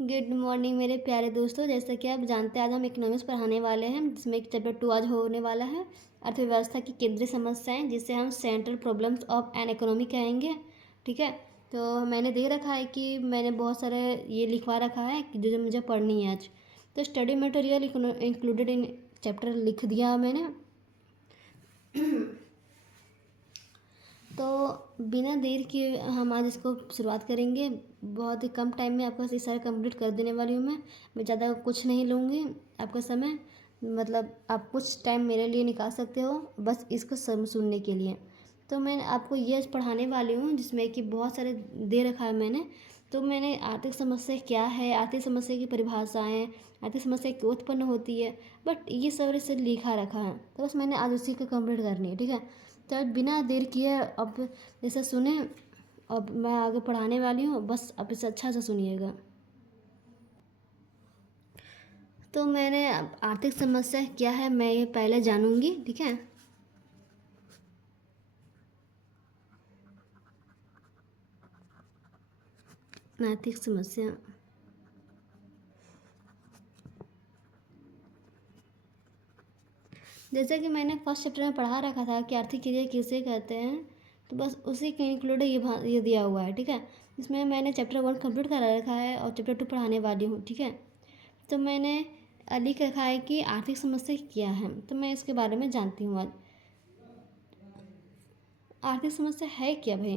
Good morning मेरे प्यारे दोस्तों। जैसा कि आप जानते हैं आज हम इकोनॉमिक्स पढ़ाने वाले हैं, जिसमें एक चैप्टर 2 आज होने वाला है, अर्थव्यवस्था की केंद्रीय समस्याएं, जिसे हम central problems of an economy कहेंगे। ठीक है, तो मैंने दे रखा है कि मैंने बहुत सारे ये लिखवा रखा है कि जो जो मुझे पढ़नी है आज। तो study material included in chapter लिख दिया मैंने। तो बिना देर के हम आज इसको शुरुआत करेंगे। बहुत ही कम टाइम में आपका ये सारा कंप्लीट कर देने वाली हूँ मैं ज़्यादा कुछ नहीं लूँगी आपका समय। मतलब आप कुछ टाइम मेरे लिए निकाल सकते हो बस इसको सुनने के लिए। तो मैं आपको ये पढ़ाने वाली हूँ जिसमें कि बहुत सारे दे रखा है मैंने। तो मैंने आर्थिक समस्या क्या है, आर्थिक समस्या की परिभाषाएँ, आर्थिक समस्या क्यों उत्पन्न होती है, बट ये सब इसे लिखा रखा है। तो बस मैंने आज उसी को कंप्लीट करनी है। ठीक है, तो अब बिना देर किए अब जैसे सुने, अब मैं आगे पढ़ाने वाली हूँ, बस अब इसे अच्छा से सुनिएगा। तो मैंने आर्थिक समस्या क्या है मैं ये पहले जानूंगी। ठीक है, आर्थिक समस्या जैसे कि मैंने फर्स्ट चैप्टर में पढ़ा रखा था कि आर्थिक क्रिया किसे कहते हैं, तो बस उसी के इंक्लूड ये दिया हुआ है। ठीक है, इसमें मैंने चैप्टर 1 कंप्लीट करा रखा है और चैप्टर 2 पढ़ाने वाली हूँ। ठीक है, तो मैंने लिख रखा है कि आर्थिक समस्या क्या है, तो मैं इसके बारे में जानती हूँ आज। आर्थिक समस्या है क्या भाई,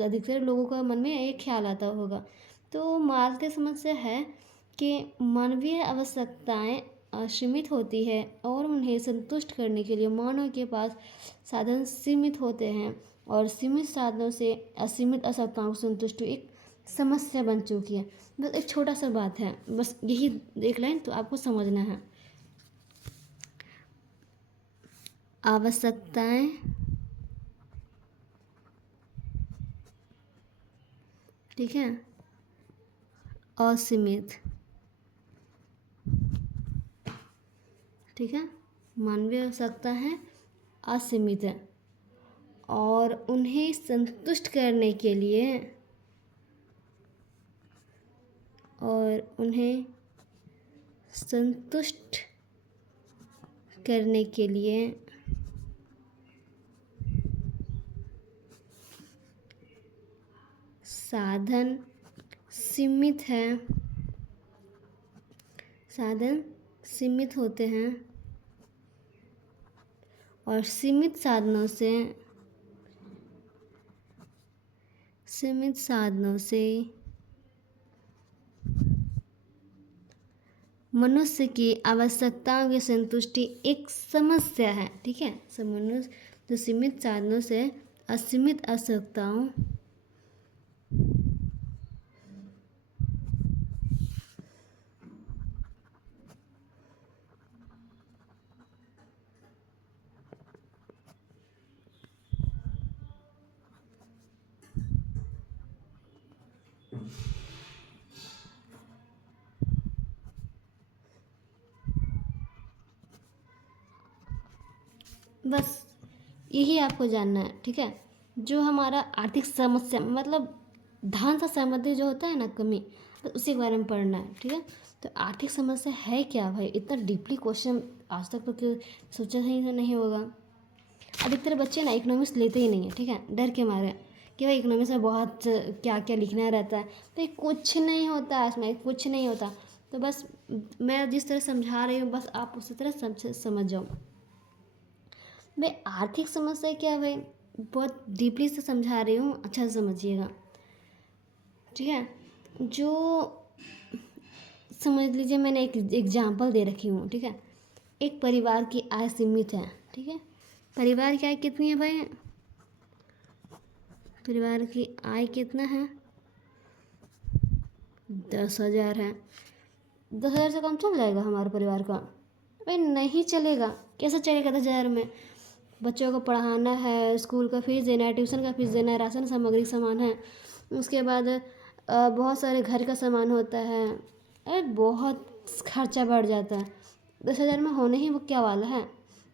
अधिकतर लोगों का मन में एक ख्याल आता होगा। तो आर्थिक समस्या है कि मानवीय आवश्यकताएं असीमित होती है और उन्हें संतुष्ट करने के लिए मानव के पास साधन सीमित होते हैं, और सीमित साधनों से असीमित आवश्यकताओं को संतुष्ट एक समस्या बन चुकी है। बस एक छोटा सा बात है, बस यही एक लाइन तो आपको समझना है। आवश्यकताएं ठीक है असीमित, ठीक है, मानवीय आवश्यकता है असीमित है और उन्हें संतुष्ट करने के लिए संतुष्ट करने के लिए साधन सीमित है, साधन सीमित होते हैं और सीमित साधनों से मनुष्य की आवश्यकताओं की संतुष्टि एक समस्या है। ठीक है, सब मनुष्य जो सीमित साधनों से असीमित आवश्यकताओं बस यही आपको जानना है। ठीक है, जो हमारा आर्थिक समस्या मतलब धन से संबंधित जो होता है ना कमी, तो उसी के बारे में पढ़ना है। ठीक है, तो आर्थिक समस्या है क्या भाई, इतना डीपली क्वेश्चन आज तक तो सोचा ही नहीं होगा। अधिकतर बच्चे ना इकोनॉमिक्स लेते ही नहीं है। ठीक है, डर के मारे कि भाई इकोनॉमिक्स में बहुत क्या क्या लिखना रहता है, तो कुछ नहीं होता इसमें, कुछ नहीं होता। तो बस मैं जिस तरह समझा रही हूँ बस आप उसी तरह समझ जाओ। मैं आर्थिक समस्या क्या भाई बहुत डीपली से समझा रही हूँ, अच्छा से समझिएगा। ठीक है, जो समझ लीजिए मैंने एक एग्जाम्पल दे रखी हूँ। ठीक है, एक परिवार की आय सीमित है। ठीक है, परिवार की आय कितनी है भाई, परिवार की आय कितना है 10,000 है। 10,000 से कम चल जाएगा हमारे परिवार का भाई, नहीं चलेगा। कैसे चलेगा 10,000 में, बच्चों को पढ़ाना है, स्कूल का फीस देना है, ट्यूशन का फीस देना है, राशन सामग्री सामान है, उसके बाद बहुत सारे घर का सामान होता है, अरे बहुत खर्चा बढ़ जाता है। 10,000 में होने ही वो क्या वाला है।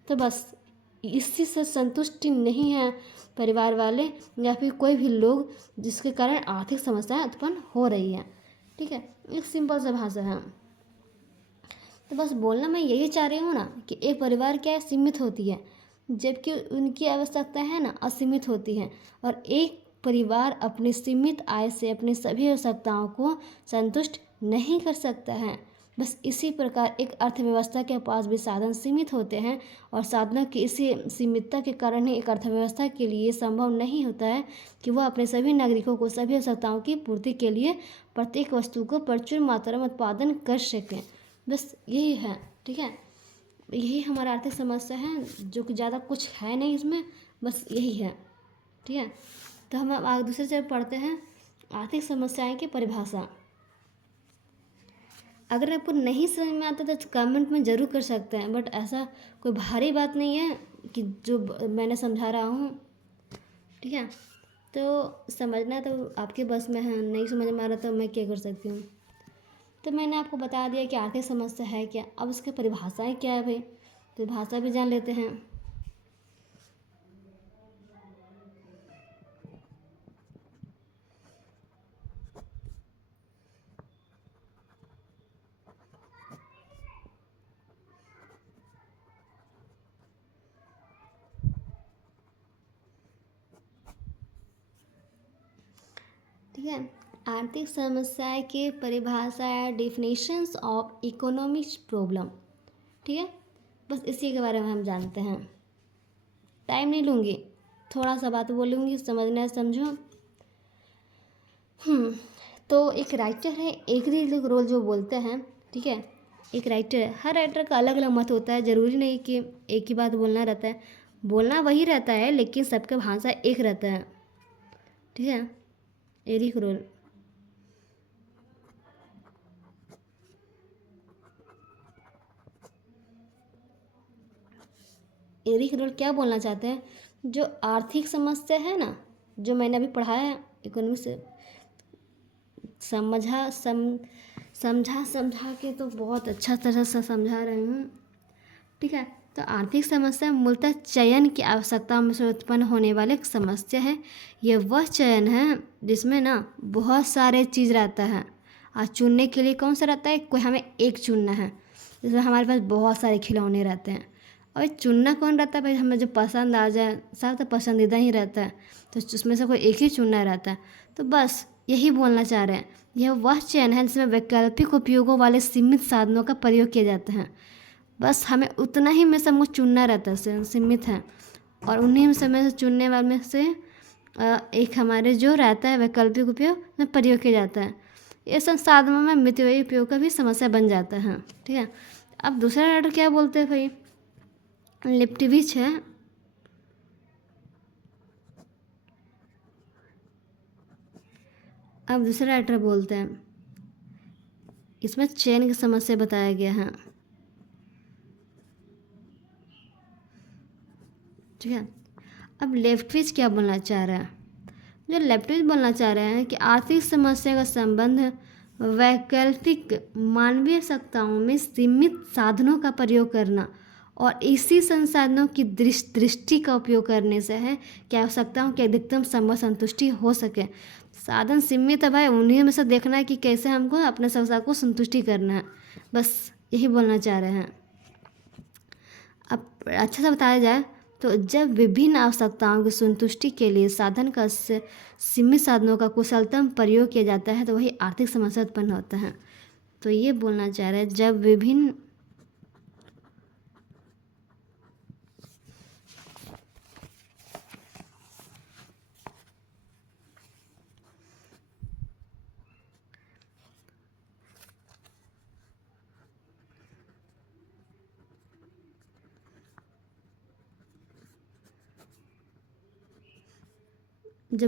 तो बस इसी से संतुष्टि नहीं है परिवार वाले या फिर कोई भी लोग, जिसके कारण आर्थिक समस्याएं उत्पन्न हो रही हैं। ठीक है, एक सिंपल सा भाषा है। तो बस बोलना मैं यही चाह रही हूँ ना कि एक परिवार क्या है, सीमित होती है, जबकि उनकी आवश्यकता है ना असीमित होती है। और एक परिवार अपनी सीमित आय से अपनी सभी आवश्यकताओं को संतुष्ट नहीं कर सकता है। बस इसी प्रकार एक अर्थव्यवस्था के पास भी साधन सीमित होते हैं, और साधनों की इसी सीमितता के कारण ही एक अर्थव्यवस्था के लिए संभव नहीं होता है कि वह अपने सभी नागरिकों को सभी आवश्यकताओं की पूर्ति के लिए प्रत्येक वस्तु को प्रचुर मात्रा में उत्पादन कर सकें। बस यही है, ठीक है। यही हमारा आर्थिक समस्या है, जो कि ज़्यादा कुछ है नहीं इसमें, बस यही है, ठीक है। तो हम अब आगे दूसरे से पढ़ते हैं आर्थिक समस्याएं की परिभाषा। अगर आपको नहीं समझ में आता तो कमेंट में ज़रूर कर सकते हैं, बट ऐसा कोई भारी बात नहीं है कि जो मैंने समझा रहा हूँ, ठीक है। तो समझना तो आपके बस में है, नहीं समझ में आ रहा तो मैं क्या कर सकती हूँ। तो मैंने आपको बता दिया कि आर्थिक समस्या है क्या। अब उसकी परिभाषाएं क्या है भाई, परिभाषा भी जान लेते हैं। ठीक है, आर्थिक समस्या की परिभाषा है डिफिनेशंस ऑफ इकोनॉमिक प्रॉब्लम, ठीक है। बस इसी के बारे में हम जानते हैं। टाइम नहीं लूँगी, थोड़ा सा बात बोलूँगी, समझना है समझो। तो एक राइटर है, एक ही रोल जो बोलते हैं, ठीक है। एक राइटर है, हर राइटर का अलग अलग मत होता है, ज़रूरी नहीं कि एक ही बात बोलना रहता है, बोलना वही रहता है लेकिन सबका भाषा एक रहता है, ठीक है। एरिक रोल, एरिक रोल क्या बोलना चाहते हैं, जो आर्थिक समस्या है ना, जो मैंने अभी पढ़ाया है इकोनॉमिक्स से, समझा के तो बहुत अच्छा तरह से समझा रही हूँ, ठीक है। तो आर्थिक समस्या मूलतः चयन की आवश्यकता में से उत्पन्न होने वाली एक समस्या है। यह वह चयन है जिसमें ना बहुत सारे चीज़ रहता है, और चुनने के लिए कौन सा रहता है, कोई हमें एक चुनना है। जैसे हमारे पास बहुत सारे खिलौने रहते हैं, और चुनना कौन रहता है भाई, हमें जो पसंद आ जाए, सब तो पसंदीदा ही रहता है, तो उसमें से कोई एक ही चुनना रहता है। तो बस यही बोलना चाह रहे हैं, यह वह चयन है जिसमें वैकल्पिक उपयोगों वाले सीमित साधनों का प्रयोग किया जाता है। बस हमें उतना ही में सब कुछ चुनना रहता है, सीमित है, और उन्हीं में समय से चुनने वाले में से एक हमारे जो रहता है वैकल्पिक उपयोग में प्रयोग किया जाता है। ये संसाधनों में मितव्ययी उपयोग का भी समस्या बन जाता है, ठीक है। अब दूसरा राइटर क्या बोलते हैं भाई, लिप्टविच है, अब दूसरा राइटर बोलते हैं, इसमें चयन की समस्या बताया गया है, ठीक है। अब लेफ्टविच क्या बोलना चाह रहा है, जो लेफ्टविच बोलना चाह रहे हैं कि आर्थिक समस्या का संबंध वैकल्पिक मानवीय आवश्यकताओं में सीमित साधनों का प्रयोग करना और इसी संसाधनों की दृष्टि का उपयोग करने से है कि आवश्यकताओं की अधिकतम संभव संतुष्टि हो सके। साधन सीमित है भाई, उन्हीं में से देखना है कि कैसे हमको अपने आवश्यकता को संतुष्टि करना है, बस यही बोलना चाह रहे हैं। अब अच्छा से बताया जाए तो जब विभिन्न आवश्यकताओं की संतुष्टि के लिए साधन का सीमित साधनों का कुशलतम प्रयोग किया जाता है तो वही आर्थिक समस्या उत्पन्न होता है। तो ये बोलना चाह रहे हैं, जब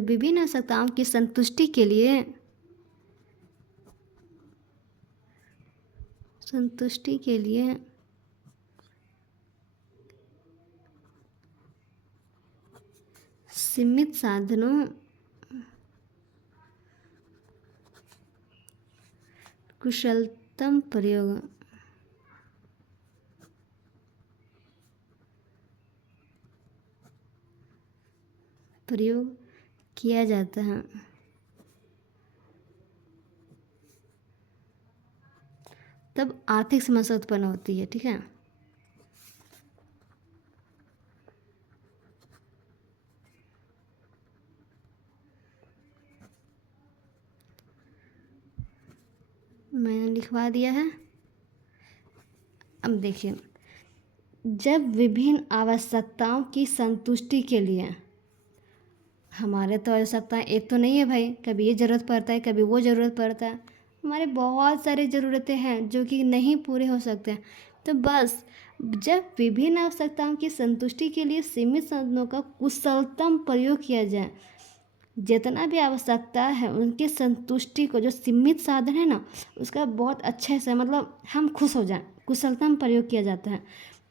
विभिन्न आवश्यकताओं की संतुष्टि के लिए सीमित साधनों कुशलतम प्रयोग किया जाता है। तब आर्थिक समस्या उत्पन्न होती है। ठीक है, मैंने लिखवा दिया है। अब देखिए, जब विभिन्न आवश्यकताओं की संतुष्टि के लिए, हमारे तो आवश्यकताएं एक तो नहीं है भाई, कभी ये ज़रूरत पड़ता है, कभी वो ज़रूरत पड़ता है, हमारे बहुत सारी ज़रूरतें हैं जो कि नहीं पूरे हो सकते हैं। तो बस जब विभिन्न आवश्यकताओं की संतुष्टि के लिए सीमित साधनों का कुशलतम प्रयोग किया जाए, जितना भी आवश्यकता है उनकी संतुष्टि को, जो सीमित साधन है ना, उसका बहुत अच्छे से मतलब हम खुश हो जाएं, कुशलतम प्रयोग किया जाता है,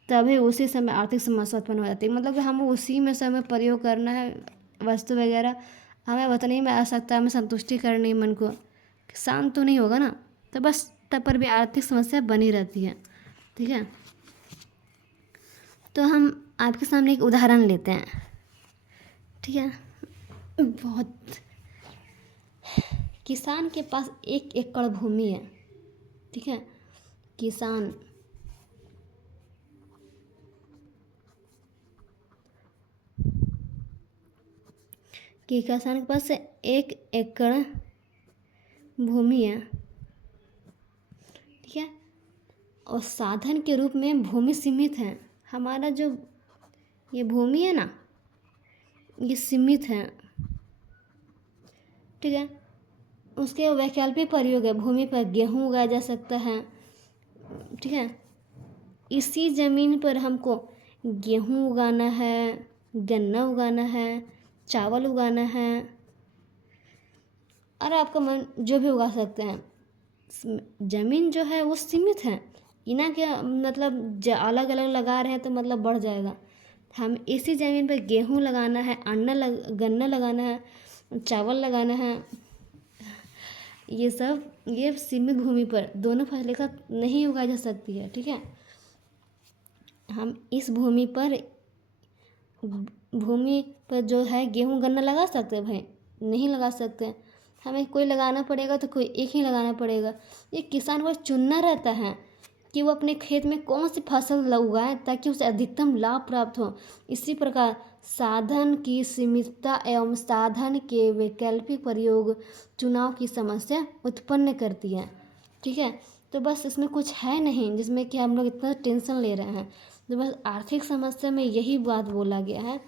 तभी उसी समय आर्थिक समस्या उत्पन्न हो जाती है। मतलब कि हम उसी में समय प्रयोग करना है वस्तु वगैरह, हमें उतनी में आवश्यकता में संतुष्टि करनी है, मन को शांत तो नहीं होगा ना, तो बस तब पर भी आर्थिक समस्या बनी रहती है। ठीक है, तो हम आपके सामने एक उदाहरण लेते हैं। ठीक है, बहुत किसान के पास 1 एकड़ भूमि है। ठीक है, किसान किसान के पास 1 एकड़ भूमि है। ठीक है, और साधन के रूप में भूमि सीमित है। हमारा जो ये भूमि है ना, ये सीमित है। ठीक है, उसके वैकल्पिक प्रयोग है, भूमि पर गेहूँ उगाया जा सकता है। ठीक है, इसी ज़मीन पर हमको गेहूँ उगाना है, गन्ना उगाना है, चावल उगाना है, और आपका मन जो भी उगा सकते हैं। ज़मीन जो है वो सीमित है, इना के मतलब अलग अलग लगा रहे हैं तो मतलब बढ़ जाएगा। हम इसी ज़मीन पर गेहूँ लगाना है, गन्ना लगाना है, चावल लगाना है, ये सब ये सीमित भूमि पर दोनों फसलें का नहीं उगाई जा सकती है। ठीक है, हम इस भूमि पर जो है गेहूँ गन्ना लगा सकते हैं भाई? नहीं लगा सकते। हमें कोई लगाना पड़ेगा तो कोई एक ही लगाना पड़ेगा। ये किसान को चुनना रहता है कि वो अपने खेत में कौन सी फसल उगाए ताकि उसे अधिकतम लाभ प्राप्त हो। इसी प्रकार साधन की सीमितता एवं साधन के वैकल्पिक प्रयोग चुनाव की समस्या उत्पन्न करती है। ठीक है, तो बस इसमें कुछ है नहीं जिसमें कि हम लोग इतना टेंशन ले रहे हैं। तो बस आर्थिक समस्या में यही बात बोला गया है।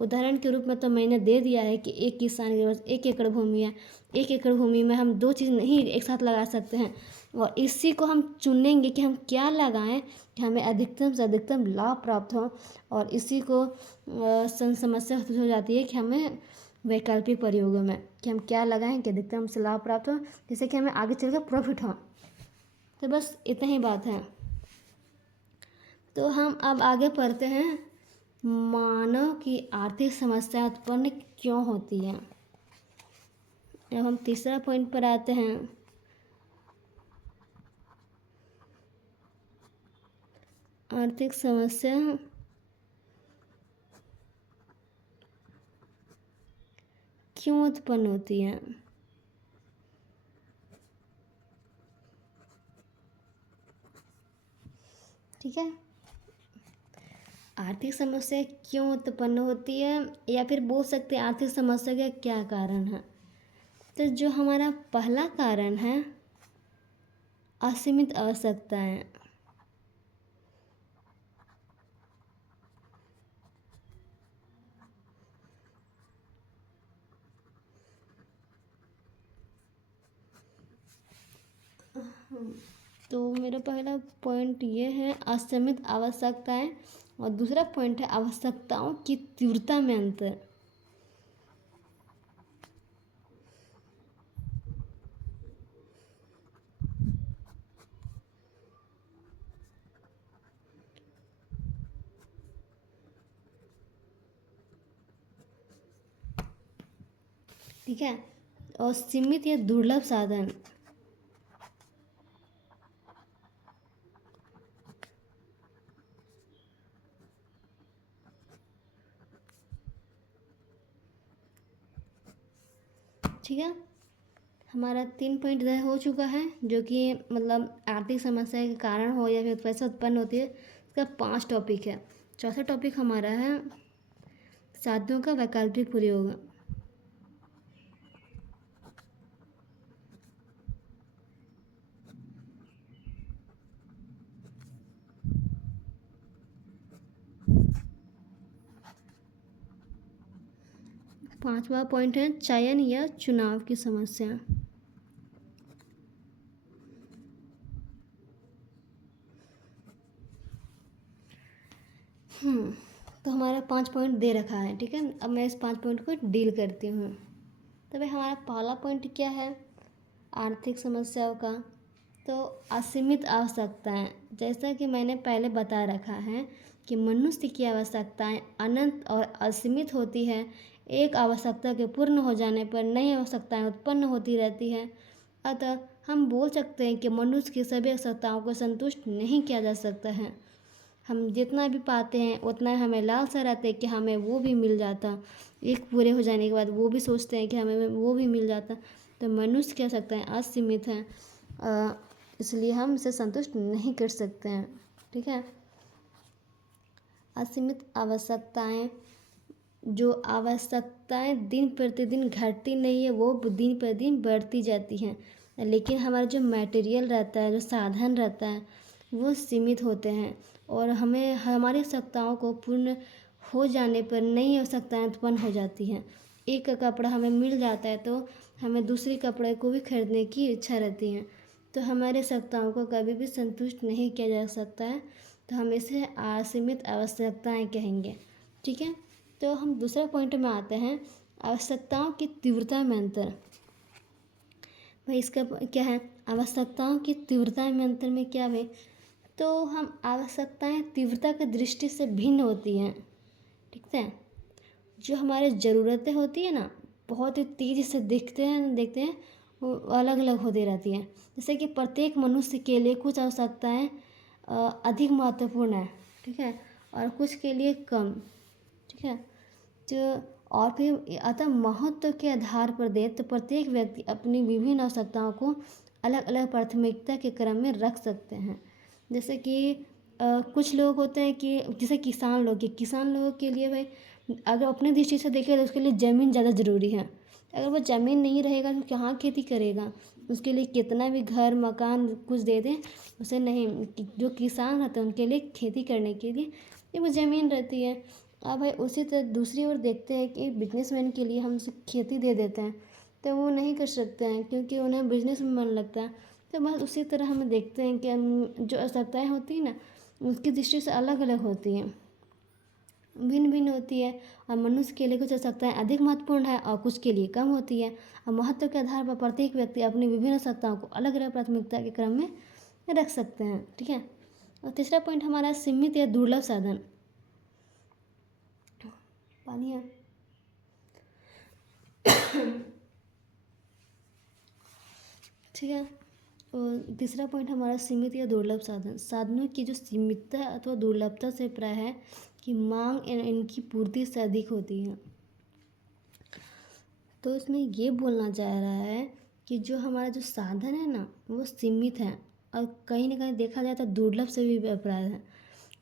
उदाहरण के रूप में तो मैंने दे दिया है कि एक किसान के पास 1 एकड़ भूमि है। 1 एकड़ भूमि में हम 2 चीज़ नहीं एक साथ लगा सकते हैं, और इसी को हम चुनेंगे कि हम क्या लगाएं कि हमें अधिकतम से अधिकतम लाभ प्राप्त हो। और इसी को समस्या हो जाती है कि हमें वैकल्पिक प्रयोगों में कि हम क्या लगाएं कि अधिकतम से लाभ प्राप्त हो, जिससे कि हमें आगे चलकर प्रॉफिट हो। तो बस इतना ही बात है। तो हम अब आगे पढ़ते हैं, मानव की आर्थिक समस्या उत्पन्न क्यों होती है। अब हम तीसरा पॉइंट पर आते हैं। आर्थिक समस्या क्यों उत्पन्न होती है। ठीक है, आर्थिक समस्या क्यों उत्पन्न होती है, या फिर बोल सकते हैं आर्थिक समस्या का क्या कारण है। तो जो हमारा पहला कारण है, असीमित आवश्यकताएं। तो मेरा पहला पॉइंट ये है असीमित आवश्यकताएं, और दूसरा पॉइंट है आवश्यकताओं की तीव्रता में अंतर। ठीक है, और सीमित या दुर्लभ साधन। ठीक है, हमारा 3 पॉइंट इधर हो चुका है, जो कि मतलब आर्थिक समस्या के कारण हो या फिर पैसा उत्पन्न होती है, इसका 5 टॉपिक है। चौथा टॉपिक हमारा है साधनों का वैकल्पिक प्रयोग। 5वां पॉइंट है चयन या चुनाव की समस्या। तो हमारा 5 पॉइंट दे रखा है, ठीक है। अब मैं इस 5 पॉइंट को डील करती हूँ। तो भाई हमारा पहला पॉइंट क्या है आर्थिक समस्याओं का, तो असीमित आवश्यकताएं। जैसा कि मैंने पहले बता रखा है कि मनुष्य की आवश्यकताएं अनंत और असीमित होती है। एक आवश्यकता के पूर्ण हो जाने पर नई आवश्यकताएं उत्पन्न होती रहती है। अतः हम बोल सकते हैं कि मनुष्य की सभी आवश्यकताओं को संतुष्ट नहीं किया जा सकता है। हम जितना भी पाते हैं उतना हमें लालसा रहता है कि हमें वो भी मिल जाता। एक पूरे हो जाने के बाद वो भी सोचते हैं कि हमें वो भी मिल जाता। तो मनुष्य कह सकते हैं असीमित है, इसलिए हम इसे संतुष्ट नहीं कर सकते हैं, ठीक है। असीमित आवश्यकताएं, जो आवश्यकताएं दिन प्रतिदिन घटती नहीं है वो दिन प्रतिदिन बढ़ती जाती हैं। लेकिन हमारा जो मटेरियल रहता है, जो साधन रहता है, वो सीमित होते हैं और हमें हमारी आवश्यकताओं को पूर्ण हो जाने पर नई आवश्यकताएं उत्पन्न हो जाती हैं। एक का कपड़ा हमें मिल जाता है तो हमें दूसरे कपड़े को भी खरीदने की इच्छा रहती है। तो हमारी आवश्यकताओं को कभी भी संतुष्ट नहीं किया जा सकता है, तो हम इसे असीमित आवश्यकताएं कहेंगे, ठीक है। तो हम दूसरे पॉइंट में आते हैं आवश्यकताओं की तीव्रता में अंतर। भाई इसका क्या है आवश्यकताओं की तीव्रता में अंतर में क्या है, तो हम आवश्यकताएं तीव्रता की दृष्टि से भिन्न होती हैं, ठीक है। जो हमारी ज़रूरतें होती है ना बहुत ही तेज़ी से देखते हैं वो अलग अलग होती रहती हैं। जैसे कि प्रत्येक मनुष्य के लिए कुछ आवश्यकताएं अधिक महत्वपूर्ण है, ठीक है, और कुछ के लिए कम, ठीक है। तो और फिर अतः महत्व के आधार पर दे तो प्रत्येक व्यक्ति अपनी विभिन्न आवश्यकताओं को अलग अलग प्राथमिकता के क्रम में रख सकते हैं। जैसे कि कुछ लोग होते हैं कि जैसे किसान लोगों के लिए भाई अगर अपने दृष्टि से देखें तो उसके लिए ज़मीन ज़्यादा ज़रूरी है। अगर वो ज़मीन नहीं रहेगा तो कहाँ खेती करेगा, उसके लिए कितना भी घर मकान कुछ दे दें उसे नहीं। जो किसान रहते हैं उनके लिए खेती करने के लिए ये वो ज़मीन रहती है। अब भाई उसी तरह दूसरी ओर देखते हैं कि बिजनेसमैन के लिए हम उसे खेती दे देते हैं तो वो नहीं कर सकते हैं क्योंकि उन्हें बिजनेस में मन लगता है। तो बस उसी तरह हम देखते हैं कि जो आवश्यकताएँ होती हैं ना उसकी दृष्टि से अलग अलग होती हैं, भिन्न भिन्न होती है। और मनुष्य के लिए कुछ आवश्यकताएँ अधिक महत्वपूर्ण है और कुछ के लिए कम होती है। और महत्व के आधार पर प्रत्येक व्यक्ति अपनी विभिन्न आवश्यकताओं को अलग अलग प्राथमिकता के क्रम में रख सकते हैं, ठीक है। और तीसरा पॉइंट हमारा सीमित या दुर्लभ साधन। पानी है ठीक है। और तीसरा पॉइंट हमारा सीमित या दुर्लभ साधन। साधनों की जो सीमितता अथवा दुर्लभता से प्राय है कि मांग इनकी पूर्ति से अधिक होती है। तो इसमें ये बोलना चाह रहा है कि जो हमारा जो साधन है ना वो सीमित है और कहीं ना कहीं देखा जाए तो दुर्लभ से भी अपराध है।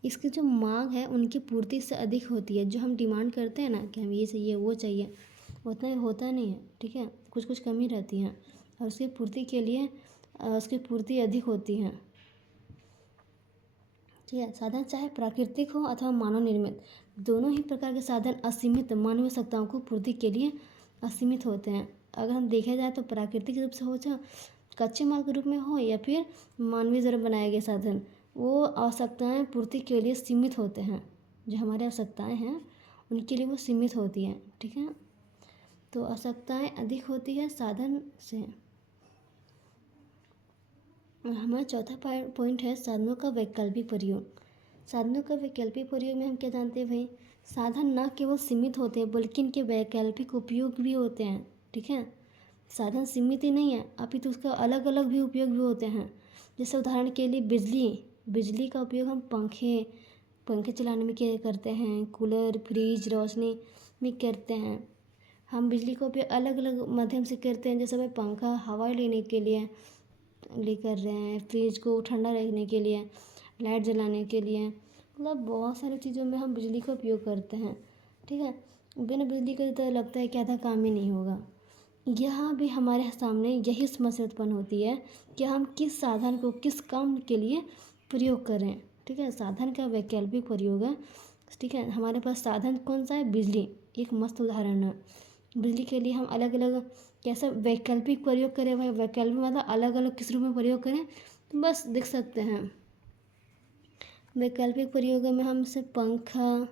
इसकी जो मांग है उनकी पूर्ति से अधिक होती है। जो हम डिमांड करते हैं ना कि हम ये चाहिए वो चाहिए उतना होता नहीं है, ठीक है, कुछ कुछ कमी रहती है और उसकी पूर्ति के लिए उसकी पूर्ति अधिक होती है, ठीक है। साधन चाहे प्राकृतिक हो अथवा मानव निर्मित, दोनों ही प्रकार के साधन असीमित मानवीय आवश्यकताओं को पूर्ति के लिए असीमित होते हैं। अगर हम देखा जाए तो प्राकृतिक रूप से हो चाहे कच्चे माल के रूप में हो या फिर मानवीय द्वारा बनाए गए साधन, वो आवश्यकताएं पूर्ति के लिए सीमित होते हैं। जो हमारी आवश्यकताएं हैं उनके लिए वो सीमित होती हैं, ठीक है। तो आवश्यकताएं अधिक होती है साधन से। हमारा चौथा पॉइंट है साधनों का वैकल्पिक प्रयोग। साधनों का वैकल्पिक प्रयोग में हम क्या जानते हैं भाई, साधन न केवल सीमित होते हैं बल्कि इनके वैकल्पिक उपयोग भी होते हैं, ठीक है। साधन सीमित ही नहीं है अपितु उसका अलग अलग भी उपयोग भी होते हैं। जैसे उदाहरण के लिए बिजली का उपयोग हम पंखे चलाने में क्या करते हैं, कूलर फ्रिज रोशनी में करते हैं। हम बिजली का उपयोग अलग अलग माध्यम से करते हैं। जैसे भाई पंखा हवा लेने के लिए, लिए कर रहे हैं, फ्रिज को ठंडा रखने के लिए, लाइट जलाने के लिए, मतलब बहुत सारी चीज़ों में हम बिजली का उपयोग करते हैं, ठीक है। बिना बिजली के तो लगता है कि आधा काम ही नहीं होगा। यहाँ भी हमारे सामने यही समस्या उत्पन्न होती है कि हम किस साधन को किस काम के लिए प्रयोग करें, ठीक है। साधन का वैकल्पिक प्रयोग है, ठीक है। हमारे पास साधन कौन सा है? बिजली, एक मस्त उदाहरण है। बिजली के लिए हम अलग अलग कैसे वैकल्पिक प्रयोग करें, भाई वैकल्पिक मतलब अलग अलग किस रूप में प्रयोग करें, तो बस देख सकते हैं। वैकल्पिक प्रयोग में हम से पंखा,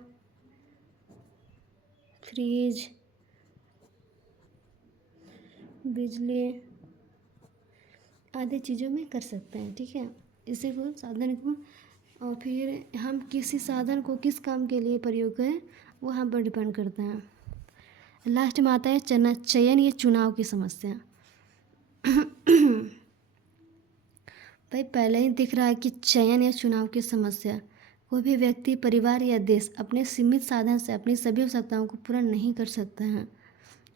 फ्रिज, बिजली आदि चीज़ों में कर सकते हैं, ठीक है। इसी को साधन को, और फिर हम किसी साधन को किस काम के लिए प्रयोग करें वो हम पर डिपेंड करता है। लास्ट में आता है चयन या चुनाव की समस्या। भाई पहले ही दिख रहा है कि चयन या चुनाव की समस्या। कोई भी व्यक्ति, परिवार या देश अपने सीमित साधन से अपनी सभी आवश्यकताओं को पूरा नहीं कर सकता है,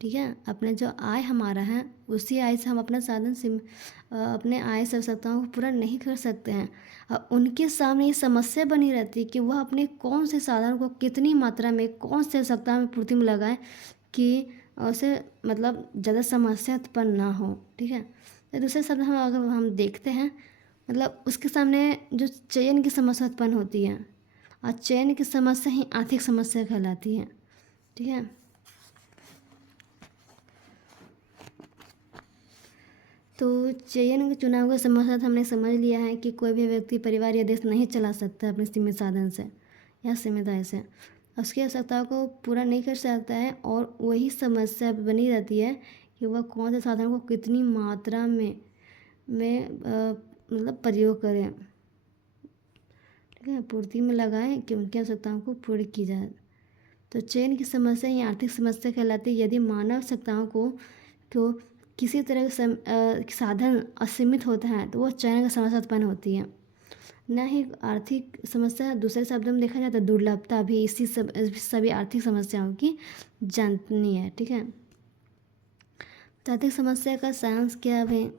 ठीक है। अपने जो आय हमारा है उसी आय से हम अपना अपने आय से आवश्यकताओं को पूरा नहीं कर सकते हैं। और उनके सामने ये समस्या बनी रहती है कि वह अपने कौन से साधन को कितनी मात्रा में कौन से आवश्यकता में पूर्ति में लगाए कि उसे मतलब ज़्यादा समस्या उत्पन्न ना हो, ठीक है। तो दूसरे शब्द हम अगर हम देखते हैं, मतलब उसके सामने जो चयन की समस्या उत्पन्न होती है, और चयन की समस्या ही आर्थिक समस्या कहलाती है, ठीक है। तो चयन के चुनाव का समस्या हमने समझ लिया है कि कोई भी व्यक्ति, परिवार या देश नहीं चला सकता अपने सीमित साधन से या सीमित आय से, उसकी आवश्यकताओं को पूरा नहीं कर सकता है, और वही समस्या बनी रहती है कि वह कौन से साधन को कितनी मात्रा में मतलब प्रयोग करें, ठीक है, पूर्ति में लगाएं कि उनकी आवश्यकताओं को पूरी की जाए। तो चयन की समस्या या आर्थिक समस्या कहलाती है यदि मानव आवश्यकताओं को किसी तरह का साधन असीमित होता है तो वो चयन की समस्या उत्पन्न होती है। न ही आर्थिक समस्या, दूसरे शब्दों में देखा जाए तो दुर्लभता भी इसी सभी आर्थिक समस्याओं की जननी है, ठीक है। तो आर्थिक समस्या का सारांश क्या है भाई?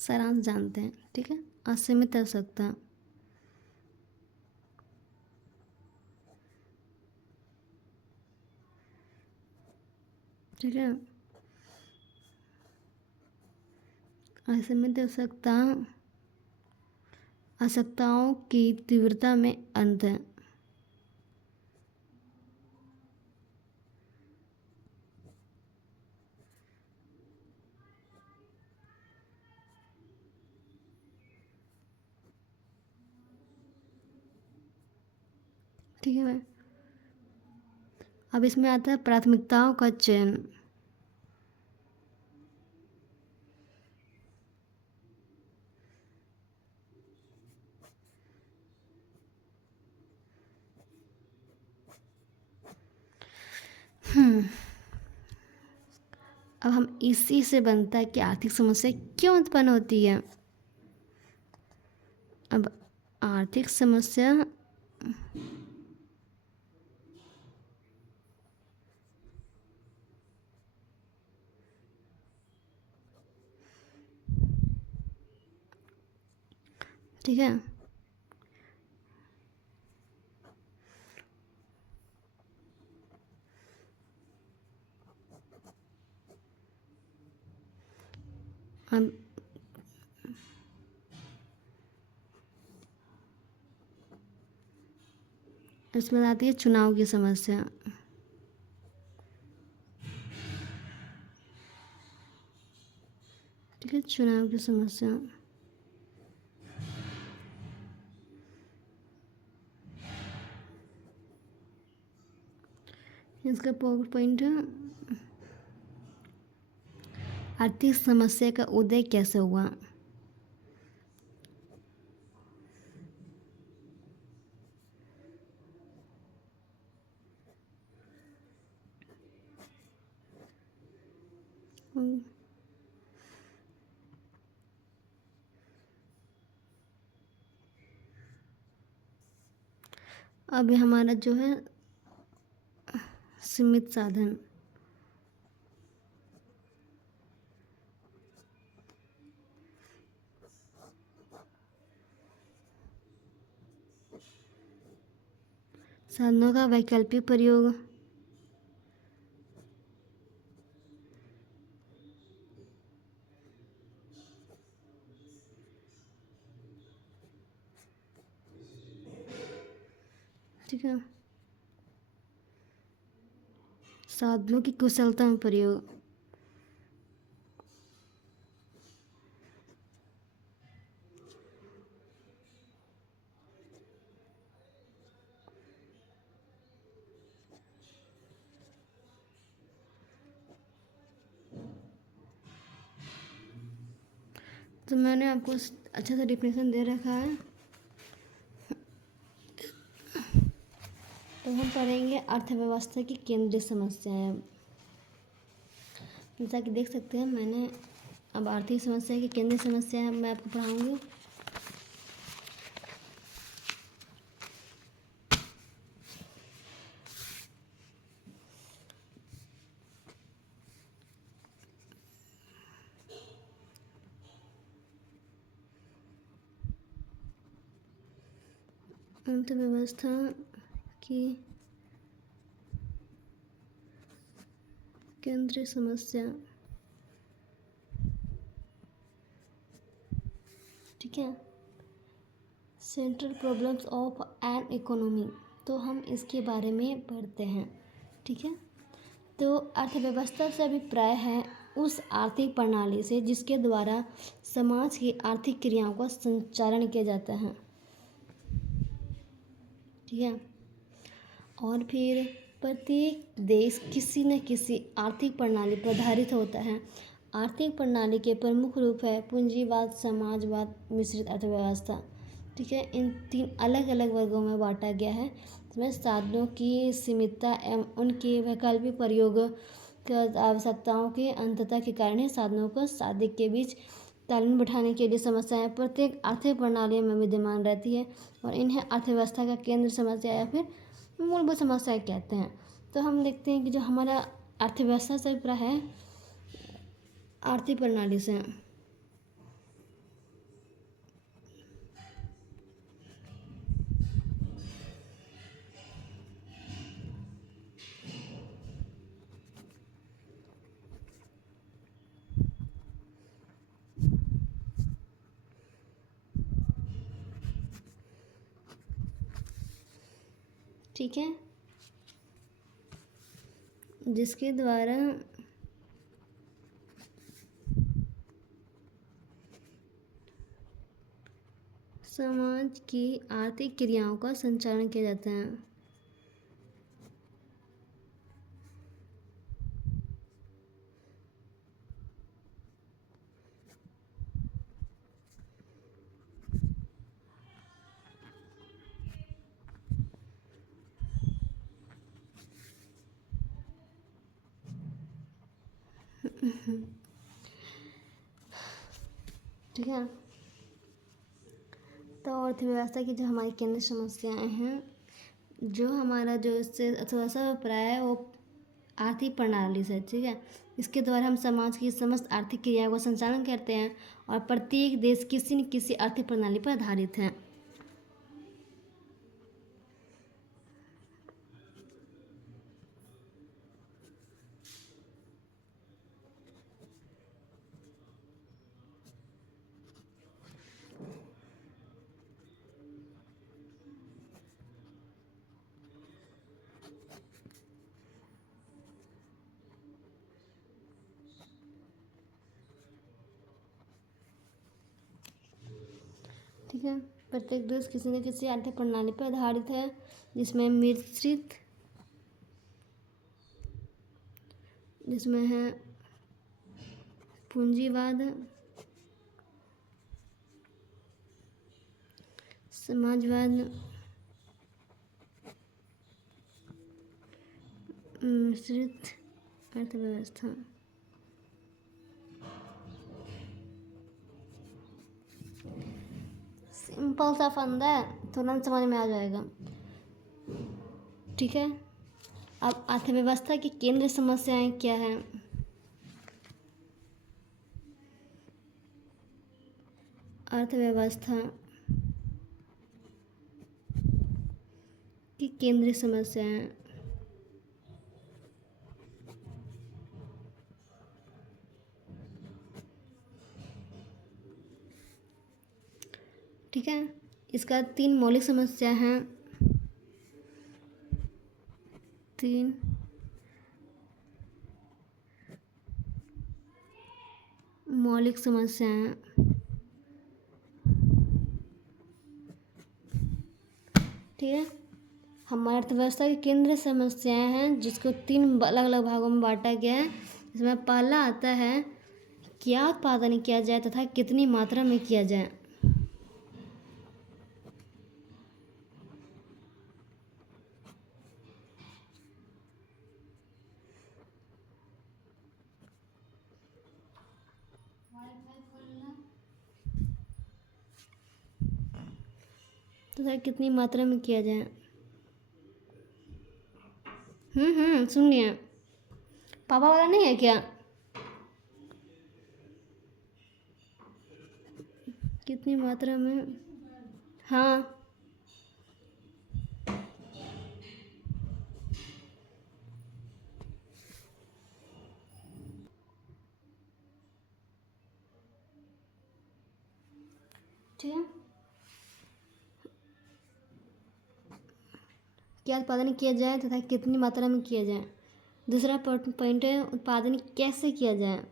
सारांश जानते हैं, ठीक है। असीमित आवश्यकता, ठीक है। असीमित आवश्यकताओं की तीव्रता में अंत है, ठीक है भाई। अब इसमें आता है प्राथमिकताओं का चयन। अब हम इसी से बनता है कि आर्थिक समस्या क्यों उत्पन्न होती है। अब आर्थिक समस्या ठीक है। अब इसमें आती है चुनाव की समस्या, ठीक है। चुनाव की समस्या, इसका पावर पॉइंट है आर्थिक समस्या का उदय कैसे हुआ। अब हमारा जो है सीमित साधन, साधनों का वैकल्पिक प्रयोग, ठीक है, साधनों की कुशलता में प्रयोग, तो मैंने आपको अच्छा सा डिफिनेशन दे रखा है। तो हम पढ़ेंगे अर्थव्यवस्था की केंद्रीय समस्याएं। जैसा कि देख सकते हैं मैंने अब आर्थिक समस्या की केंद्रीय समस्या मैं आपको पढ़ाऊंगी। अर्थव्यवस्था की केंद्रीय समस्या, ठीक है, central problems of an economy. तो हम इसके बारे में पढ़ते हैं, ठीक है। तो अर्थव्यवस्था से अभिप्राय है उस आर्थिक प्रणाली से जिसके द्वारा समाज की आर्थिक क्रियाओं का संचालन किया जाता है, ठीक है। और फिर प्रत्येक देश किसी न किसी आर्थिक प्रणाली पर आधारित होता है। आर्थिक प्रणाली के प्रमुख रूप है पूंजीवाद, समाजवाद, मिश्रित अर्थव्यवस्था, ठीक है। इन तीन अलग अलग वर्गों में बांटा गया है। इसमें साधनों की सीमितता एवं उनके वैकल्पिक प्रयोग आवश्यकताओं के अंततः के कारण ही साधनों को साधिक के बीच तालमेल बिठाने के लिए समस्याएं प्रत्येक आर्थिक प्रणाली में विद्यमान रहती है और इन्हें अर्थव्यवस्था का केंद्र समस्या या फिर मूलभूत समस्याएं कहते हैं। तो हम देखते हैं कि जो हमारा अर्थव्यवस्था से जुड़ा है आर्थिक प्रणाली से, ठीक है, जिसके द्वारा समाज की आर्थिक क्रियाओं का संचालन किया जाता है। ठीक है, तो अर्थव्यवस्था की जो हमारी केंद्र समस्याएं हैं, जो हमारा जो इससे थोड़ा सा अभिप्राय है वो आर्थिक प्रणाली से, ठीक है। इसके द्वारा हम समाज की समस्त आर्थिक क्रियाओं का संचालन करते हैं और प्रत्येक देश किसी न किसी आर्थिक प्रणाली पर आधारित है। ठीक है, प्रत्येक देश किसी न किसी आर्थिक प्रणाली पर आधारित है जिसमें है पूंजीवाद, समाजवाद, मिश्रित अर्थव्यवस्था। सिंपल सा फंदा है, तुरंत समझ में आ जाएगा। ठीक है, अब अर्थव्यवस्था की केंद्रीय समस्याएं क्या हैं? अर्थव्यवस्था की केंद्रीय समस्याएं, ठीक है, इसका 3 मौलिक समस्या हैं। 3 मौलिक समस्याएं, ठीक है। हमारी अर्थव्यवस्था की केंद्रीय समस्याएं हैं, जिसको 3 अलग अलग भागों में बांटा गया है। इसमें पहला आता है, क्या उत्पादन किया जाए तथा कितनी मात्रा में किया जाए। तथा कितनी मात्रा में किया जाए। सुन लिया। पापा वाला नहीं है क्या? कितनी मात्रा में? हाँ, ठीक है। क्या उत्पादन किया जाए तथा कितनी मात्रा में किया जाए। दूसरा पॉइंट है, उत्पादन कैसे किया जाए।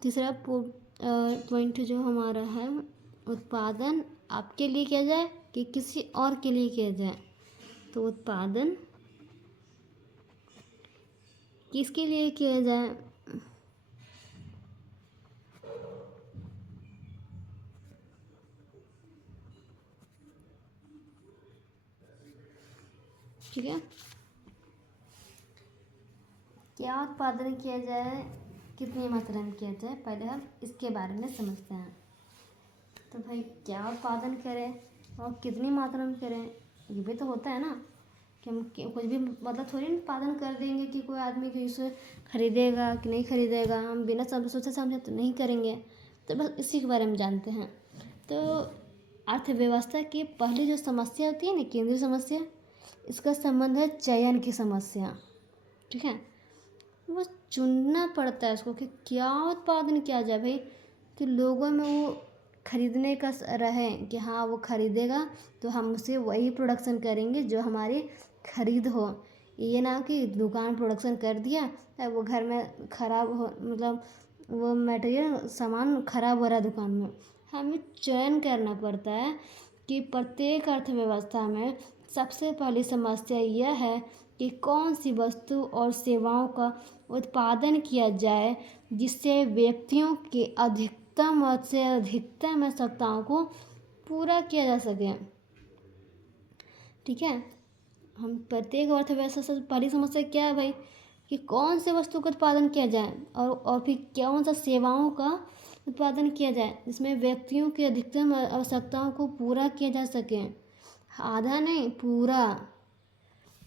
तीसरा पॉइंट जो हमारा है, उत्पादन आपके लिए किया जाए कि किसी और के लिए किया जाए। तो उत्पादन किसके लिए किया जाए। ठीक है, क्या उत्पादन किया जाए, कितनी मात्रा में किया जाए, पहले हम इसके बारे में समझते हैं। तो भाई, क्या उत्पादन करें और कितनी मात्रा में करें, ये भी तो होता है ना कि हम कुछ भी मतलब थोड़ी ना उत्पादन कर देंगे कि कोई आदमी कि उसे खरीदेगा कि नहीं खरीदेगा। हम बिना सोचे समझे तो नहीं करेंगे। तो बस इसी के बारे में जानते हैं। तो अर्थव्यवस्था की पहली जो समस्या होती है ना, केंद्रीय समस्या, इसका संबंध है चयन की समस्या। ठीक है, वो चुनना पड़ता है उसको कि क्या उत्पादन किया जाए भाई, कि लोगों में वो खरीदने का रहे कि हाँ वो खरीदेगा तो हम उसे वही प्रोडक्शन करेंगे जो हमारी खरीद हो। ये ना कि दुकान प्रोडक्शन कर दिया तब वो घर में ख़राब हो, मतलब वो मटेरियल सामान ख़राब हो रहा है दुकान में। हमें चयन करना पड़ता है कि प्रत्येक अर्थव्यवस्था में सबसे पहली समस्या यह है कि कौन सी वस्तु और सेवाओं का उत्पादन किया जाए जिससे व्यक्तियों के अधिकतम से अधिकतम आवश्यकताओं को पूरा किया जा सके। ठीक है, हम प्रत्येक अर्थव्यवस्था से पहली समस्या क्या है भाई, कि कौन से वस्तु का उत्पादन किया जाए और फिर कौन सा सेवाओं का उत्पादन किया जाए जिसमें व्यक्तियों की अधिकतम आवश्यकताओं को पूरा किया जा सके। आधा नहीं, पूरा।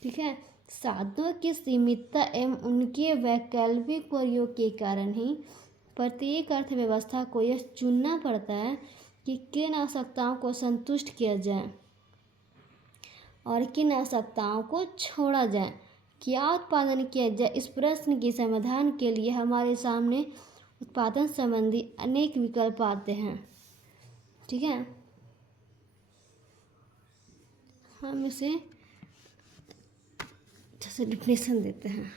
ठीक है, साधनों की सीमितता एवं उनके वैकल्पिक प्रयोग के कारण ही प्रत्येक अर्थव्यवस्था को यह चुनना पड़ता है कि किन आवश्यकताओं को संतुष्ट किया जाए और किन आवश्यकताओं को छोड़ा जाए, क्या उत्पादन किया जाए। इस प्रश्न के समाधान के लिए हमारे सामने उत्पादन संबंधी अनेक विकल्प आते हैं। ठीक है, हम इसे जैसे डिफिनेशन देते हैं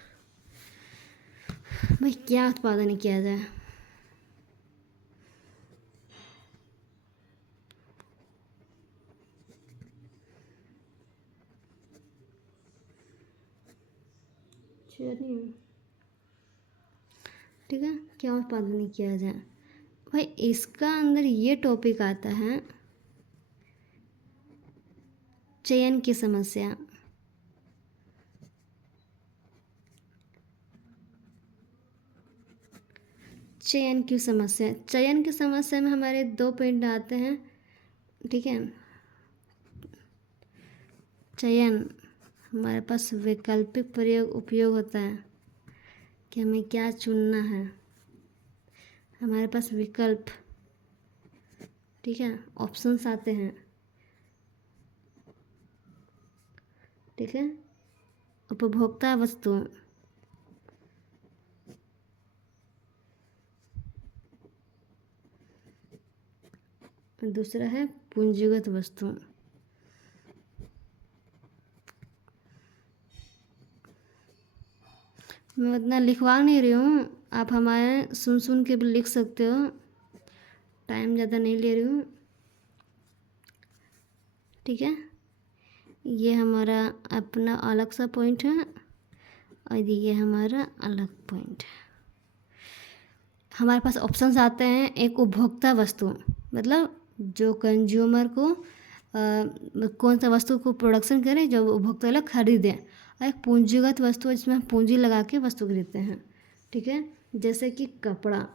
भाई, क्या उत्पादन किया जाए। ठीक है, क्या उत्पादन किया जाए भाई, इसका अंदर ये टॉपिक आता है चयन की समस्या। चयन की समस्या, चयन की समस्या में हमारे दो पॉइंट आते हैं, ठीक है। चयन, हमारे पास वैकल्पिक प्रयोग उपयोग होता है कि हमें क्या चुनना है, हमारे पास विकल्प, ठीक है, ऑप्शंस आते हैं, ठीक है। उपभोक्ता वस्तु, दूसरा है पूंजीगत वस्तु। मैं उतना लिखवा नहीं रही हूँ, आप हमारे सुन सुन के भी लिख सकते हो, टाइम ज़्यादा नहीं ले रही हूँ, ठीक है। ये हमारा अपना अलग सा पॉइंट है और ये हमारा अलग पॉइंट है। हमारे पास ऑप्शंस आते हैं, एक उपभोक्ता वस्तु, मतलब जो कंज्यूमर को कौन सा वस्तु को प्रोडक्शन करें जो उपभोक्ता लोग खरीदें, और एक पूंजीगत वस्तु है जिसमें हम पूंजी लगा के वस्तु खरीदते हैं, ठीक है। जैसे कि कपड़ा,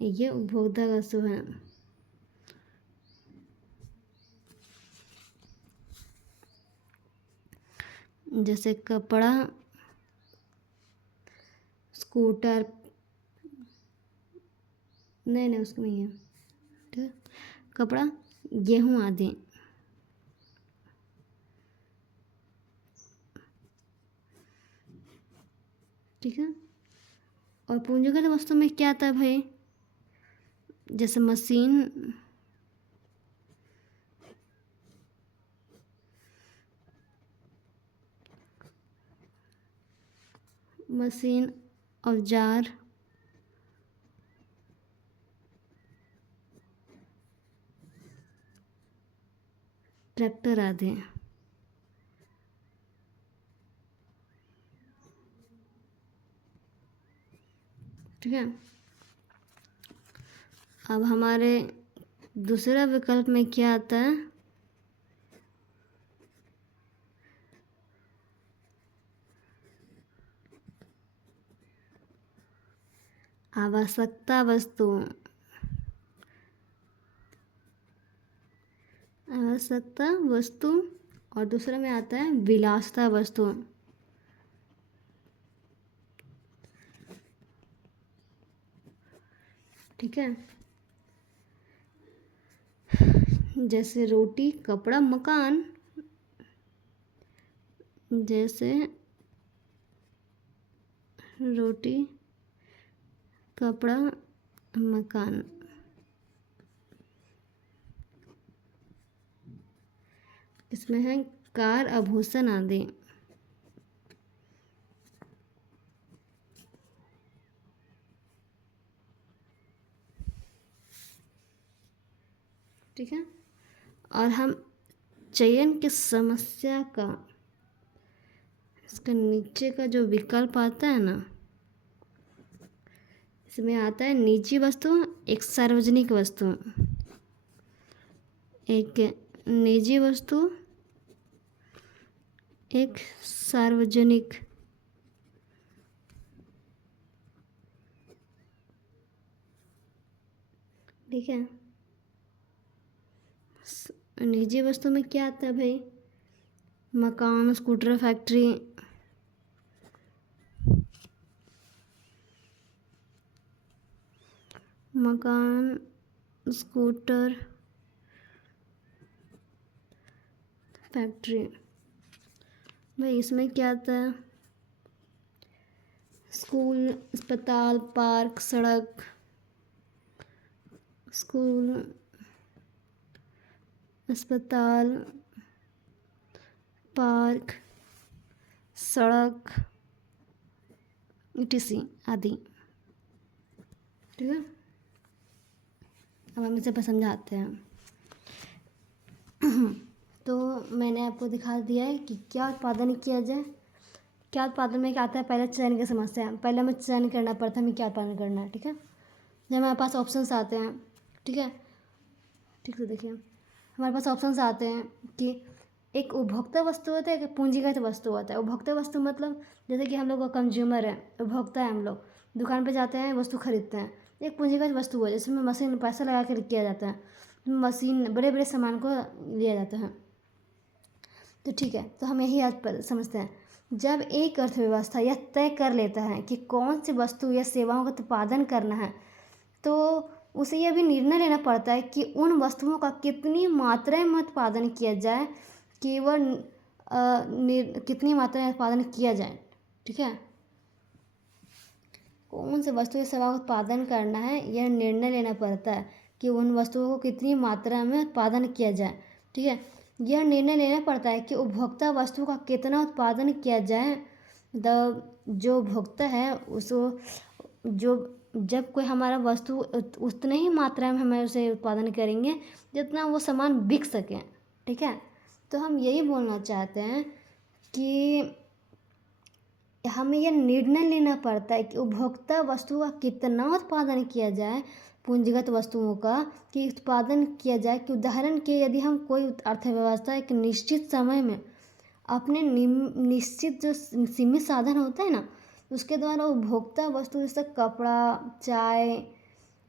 ये उपभोक्ता वस्तु है। जैसे कपड़ा, स्कूटर, नहीं उसको नहीं है, ठीक है। कपड़ा, गेहूँ आदि, ठीक है। और पूंजीगत वस्तु में क्या आता है भाई, जैसे मशीन, औजार, ट्रैक्टर आदि, ठीक है। अब हमारे दूसरा विकल्प में क्या आता है, आवश्यकता वस्तु, और दूसरा में आता है विलासिता वस्तु, ठीक है। जैसे रोटी, कपड़ा, मकान, जैसे रोटी, कपड़ा, मकान, इसमें है कार, आभूषण आदि, ठीक है। और हम चयन की समस्या का, इसका नीचे का जो विकल्प आता है ना, इसमें आता है निजी वस्तु, एक सार्वजनिक वस्तु, एक निजी वस्तु, एक सार्वजनिक, ठीक है। निजी वस्तु में क्या आता है भाई, मकान, स्कूटर, फैक्ट्री, मकान, स्कूटर, फैक्ट्री। भाई इसमें क्या आता है, स्कूल, अस्पताल, पार्क, सड़क, स्कूल, अस्पताल, पार्क, सड़क, etc आदि, ठीक है। अब हम इसे समझाते हैं। तो मैंने आपको दिखा दिया है कि क्या उत्पादन किया जाए, क्या उत्पादन में क्या आता है, पहले चयन की समस्या, पहले हमें चयन करना पड़ता है हमें क्या उत्पादन करना है, ठीक है। जब हमारे पास ऑप्शंस आते हैं, ठीक है, ठीक से देखिए, हमारे पास ऑप्शंस आते हैं कि एक उपभोक्ता वस्तु होता है, एक पूंजीगत वस्तु होता है। उपभोक्ता वस्तु मतलब जैसे कि हम लोग कंज्यूमर है, उपभोक्ता है, हम लोग दुकान पे जाते हैं, वस्तु खरीदते हैं। एक पूंजीगत वस्तु है जिसमें मशीन पैसा लगा कर किया जाता है, मशीन बड़े बड़े सामान को लिया जाता है। तो ठीक है, तो हम यही आज पर समझते हैं। जब एक अर्थव्यवस्था यह तय कर लेता है कि कौन सी वस्तु या सेवाओं का उत्पादन करना है, तो उसे यह भी निर्णय लेना पड़ता है कि उन वस्तुओं का कितनी मात्रा में उत्पादन किया जाए, केवल कितनी मात्रा में उत्पादन किया जाए। ठीक है, कौन सी वस्तु या सेवा का उत्पादन करना है, यह निर्णय लेना पड़ता है कि उन वस्तुओं को कितनी मात्रा में उत्पादन किया जाए। ठीक है, यह निर्णय लेना पड़ता है कि उपभोक्ता वस्तु का कितना उत्पादन किया जाए। जो उपभोक्ता है उसको जो जब कोई हमारा वस्तु उतने ही मात्रा में हमें उसे उत्पादन करेंगे जितना वो सामान बिक सके। ठीक है, तो हम यही बोलना चाहते हैं कि हमें यह निर्णय लेना पड़ता है कि उपभोक्ता वस्तु का कितना उत्पादन किया जाए, पूंजीगत वस्तुओं का कि उत्पादन किया जाए। कि उदाहरण के यदि हम कोई अर्थव्यवस्था एक निश्चित समय में अपने निश्चित जो सीमित साधन होता है ना, उसके द्वारा उपभोक्ता वस्तु जैसे कपड़ा, चाय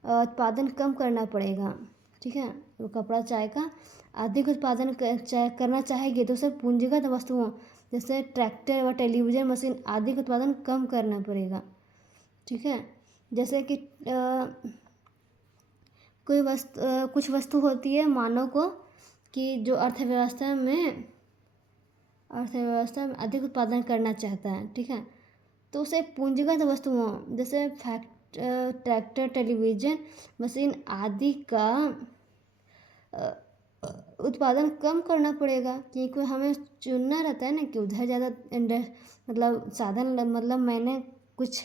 उत्पादन कम करना पड़ेगा। ठीक है, वो कपड़ा, चाय का अधिक उत्पादन करना चाहेगी तो उसे पूंजीगत वस्तुओं जैसे ट्रैक्टर व टेलीविज़न मशीन आदि का उत्पादन कम करना पड़ेगा। ठीक है, जैसे कि कुछ वस्तु होती है मानव को कि जो अर्थव्यवस्था में अधिक उत्पादन करना चाहता है। ठीक है, तो उसे पूंजीगत वस्तुओं जैसे ट्रैक्टर, टेलीविज़न मशीन आदि का उत्पादन कम करना पड़ेगा, क्योंकि हमें चुनना रहता है ना कि उधर ज़्यादा मतलब साधन, मतलब मैंने कुछ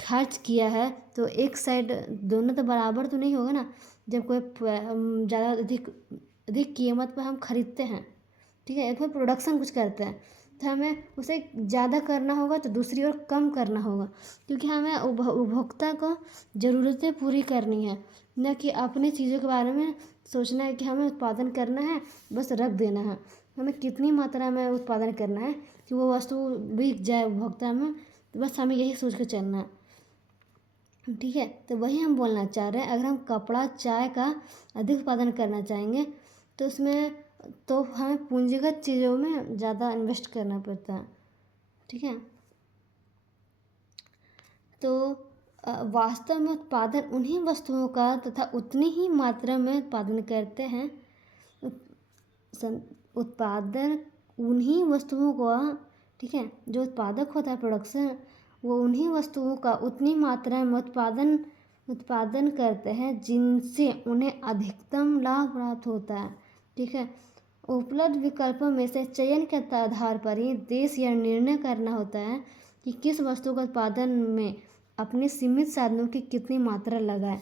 खर्च किया है तो एक साइड दोनों तो बराबर तो नहीं होगा ना। जब कोई ज़्यादा अधिक कीमत पर हम खरीदते हैं, ठीक है, फिर प्रोडक्शन कुछ करते हैं तो हमें उसे ज़्यादा करना होगा तो दूसरी ओर कम करना होगा, क्योंकि हमें उपभोक्ता को ज़रूरतें पूरी करनी है, न कि अपनी चीज़ों के बारे में सोचना है कि हमें उत्पादन करना है बस रख देना है। हमें कितनी मात्रा में उत्पादन करना है कि वो वस्तु बिक जाए उपभोक्ता में, तो बस हमें यही सोच कर चलना है। ठीक है, तो वही हम बोलना चाह रहे हैं। अगर हम कपड़ा, चाय का अधिक उत्पादन करना चाहेंगे तो उसमें तो हमें पूंजीगत चीज़ों में ज़्यादा इन्वेस्ट करना पड़ता है। ठीक है, तो वास्तव में उत्पादन उन्हीं वस्तुओं का तथा उतनी ही मात्रा में उत्पादन करते हैं। उत्पादन उन्हीं वस्तुओं का, ठीक है, जो उत्पादक होता है प्रोडक्शन, वो उन्हीं वस्तुओं का उतनी मात्रा में उत्पादन करते हैं जिनसे उन्हें अधिकतम लाभ प्राप्त होता है। ठीक है, उपलब्ध विकल्पों में से चयन के आधार पर ही देश यह निर्णय करना होता है कि किस वस्तु का उत्पादन में अपने सीमित साधनों की कितनी मात्रा लगाए।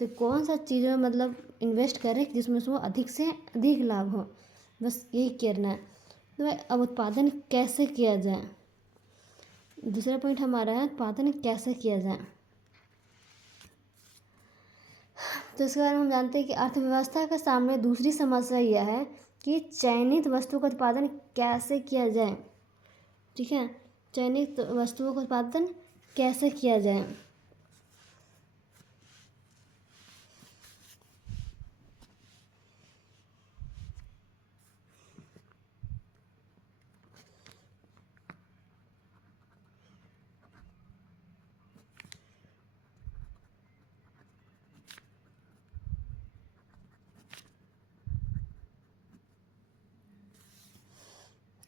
तो कौन सा चीज़ों में मतलब इन्वेस्ट करें जिसमें उसको अधिक से अधिक लाभ हो, बस यही करना है। तो अब उत्पादन कैसे किया जाए, दूसरा पॉइंट हमारा है उत्पादन कैसे किया जाए। तो इसके बारे में हम जानते हैं कि अर्थव्यवस्था के सामने दूसरी समस्या यह है कि चयनित वस्तु का उत्पादन कैसे किया जाए। ठीक है, चयनित वस्तुओं का उत्पादन कैसे किया जाए।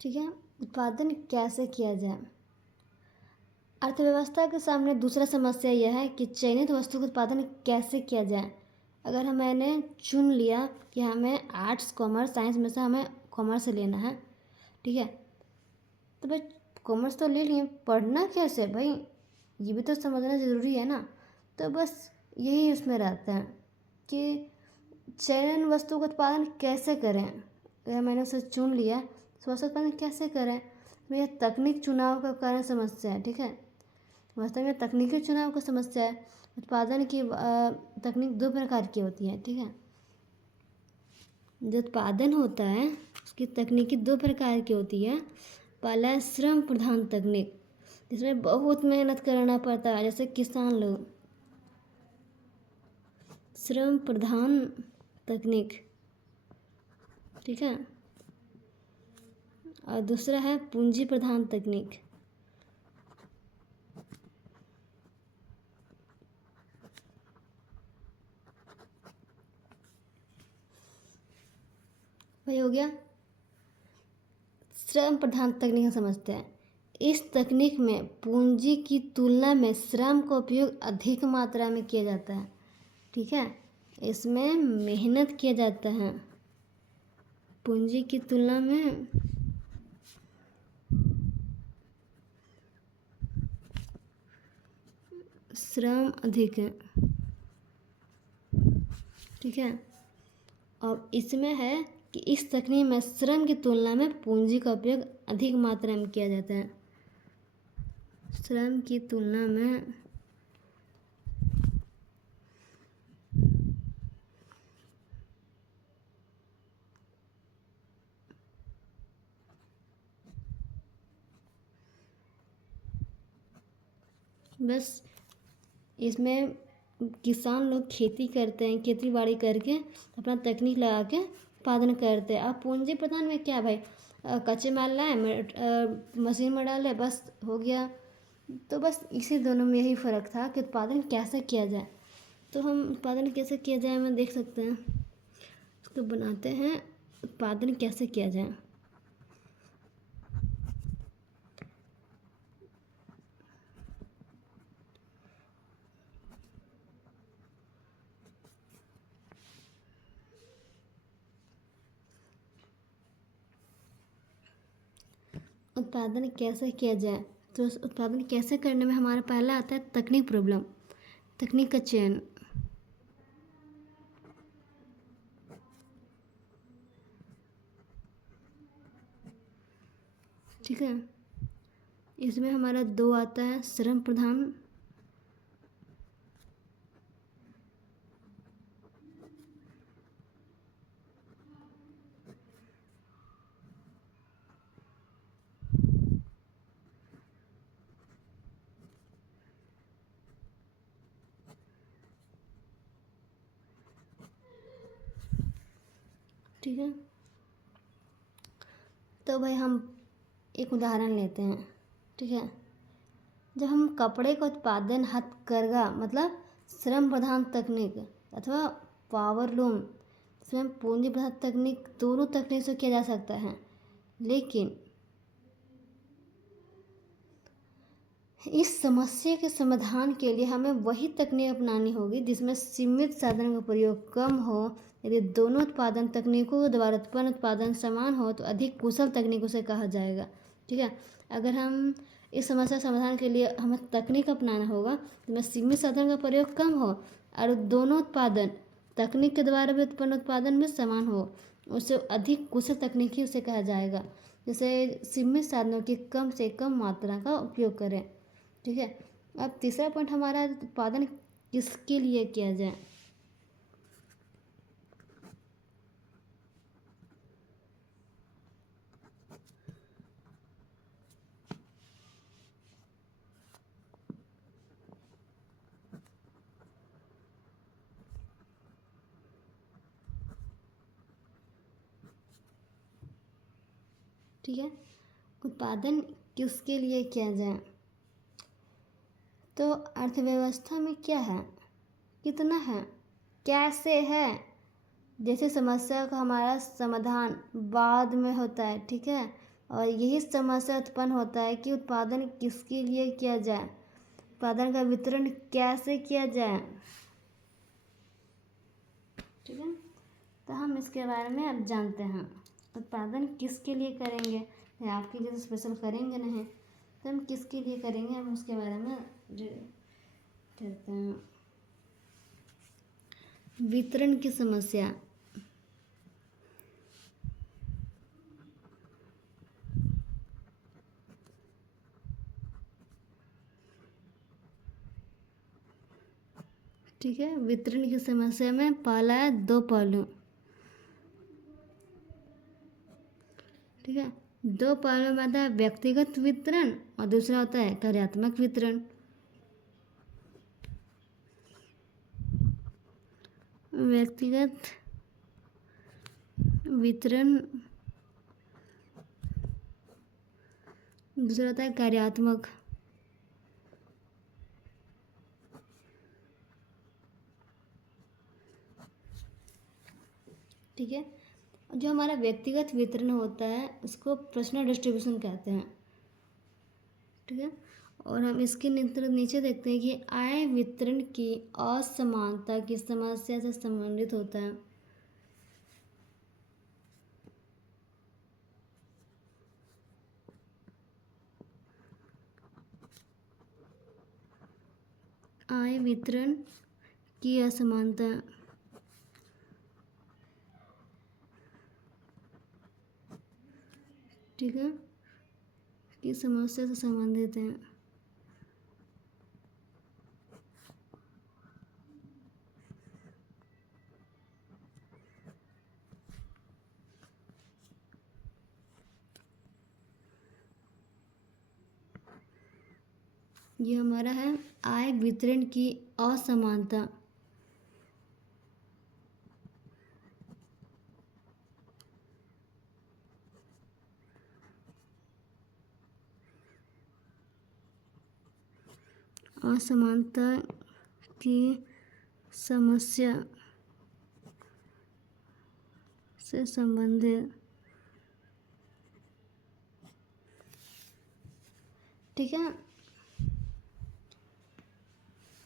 ठीक है, उत्पादन कैसे किया जाए। अर्थव्यवस्था के सामने दूसरा समस्या यह है कि चयनित वस्तु का उत्पादन कैसे किया जाए। अगर मैंने चुन लिया कि हमें आर्ट्स, कॉमर्स, साइंस में से हमें कॉमर्स लेना है, ठीक है, तो भाई कॉमर्स तो ले लिए, पढ़ना कैसे भाई, ये भी तो समझना ज़रूरी है ना। तो बस यही उसमें रहता है कि चयन वस्तु का उत्पादन कैसे करें। अगर मैंने उसे चुन लिया तो वस्तु उत्पादन कैसे करें, यह तकनीक चुनाव का कारण समस्या है। ठीक है, वास्तव में तकनीकी चुनाव का समस्या है। उत्पादन की तकनीक दो प्रकार की होती है। ठीक है, जो उत्पादन होता है उसकी तकनीकी दो प्रकार की होती है। पहला है श्रम प्रधान तकनीक, जिसमें बहुत मेहनत करना पड़ता है, जैसे किसान लोग। श्रम प्रधान तकनीक, ठीक है। और दूसरा है पूंजी प्रधान तकनीक। वही हो गया। श्रम प्रधान तकनीक समझते हैं। इस तकनीक में पूंजी की तुलना में श्रम का उपयोग अधिक मात्रा में किया जाता है, ठीक है। इसमें मेहनत किया जाता है, पूंजी की तुलना में श्रम अधिक है, ठीक है। और इसमें है कि इस तकनीक में श्रम की तुलना में पूंजी का उपयोग अधिक मात्रा में किया जाता है। श्रम की तुलना में बस इसमें किसान लोग खेती करते हैं, खेती बाड़ी करके अपना तकनीक लगा के उत्पादन करते हैं। अब पूंजी प्रधान में क्या भाई, कच्चे माल लाए, मशीन में डाले, बस हो गया। तो बस इसी दोनों में यही फ़र्क था कि उत्पादन कैसे किया जाए। तो हम उत्पादन कैसे किया जाए हम देख सकते हैं, उसको बनाते हैं उत्पादन कैसे किया जाए। उत्पादन कैसे किया जाए, तो उस उत्पादन कैसे करने में हमारा पहला आता है तकनीक प्रॉब्लम, तकनीक का चयन। ठीक है, इसमें हमारा दो आता है श्रम प्रधान, ठीक है। तो भाई हम एक उदाहरण लेते हैं, ठीक है। जब हम कपड़े का उत्पादन हथकरघा मतलब श्रम प्रधान तकनीक अथवा पावरलूम, इसमें पूंजी प्रधान तकनीक, दोनों तकनीक से किया जा सकता है। लेकिन इस समस्या के समाधान के लिए हमें वही तकनीक अपनानी होगी जिसमें सीमित साधन का प्रयोग कम हो। यदि दोनों उत्पादन तकनीकों के द्वारा उत्पन्न उत्पादन समान हो तो अधिक कुशल तकनीक उसे कहा जाएगा, ठीक है। अगर हम इस समस्या समाधान के लिए हमें तकनीक अपनाना होगा जिसमें सीमित साधन का प्रयोग कम हो और दोनों उत्पादन तकनीक के द्वारा भी उत्पन्न उत्पादन में समान हो, उसे अधिक कुशल तकनीकी उसे कहा जाएगा। जैसे सीमित साधनों की कम से कम मात्रा का उपयोग करें, ठीक है। अब तीसरा पॉइंट हमारा उत्पादन किसके लिए किया जाए। ठीक है, उत्पादन किसके लिए किया जाए। तो अर्थव्यवस्था में क्या है, कितना है, कैसे है, जैसे समस्या का हमारा समाधान बाद में होता है, ठीक है। और यही समस्या उत्पन्न होता है कि उत्पादन किसके लिए किया जाए, उत्पादन का वितरण कैसे किया जाए, ठीक है। तो हम इसके बारे में अब जानते हैं, उत्पादन किसके लिए करेंगे, आपके लिए तो स्पेशल करेंगे नहीं, तो हम किसके लिए करेंगे हम उसके बारे में कहते हैं। वितरण की समस्या, ठीक है। वितरण की समस्या में पहला है दो पहलू, दो पहलुओं में आता है व्यक्तिगत वितरण और दूसरा होता है कार्यात्मक वितरण। व्यक्तिगत वितरण, दूसरा होता है कार्यात्मक। ठीक है, जो हमारा व्यक्तिगत वितरण होता है उसको पर्सनल डिस्ट्रीब्यूशन कहते हैं। ठीक है, और हम इसके नीचे देखते हैं कि आय वितरण की असमानता की समस्या से संबंधित होता है। आय वितरण की असमानता ठीक है की समस्या से संबंधित है। ये हमारा है आय वितरण की असमानता। असमानता की समस्या से संबंधित। ठीक है,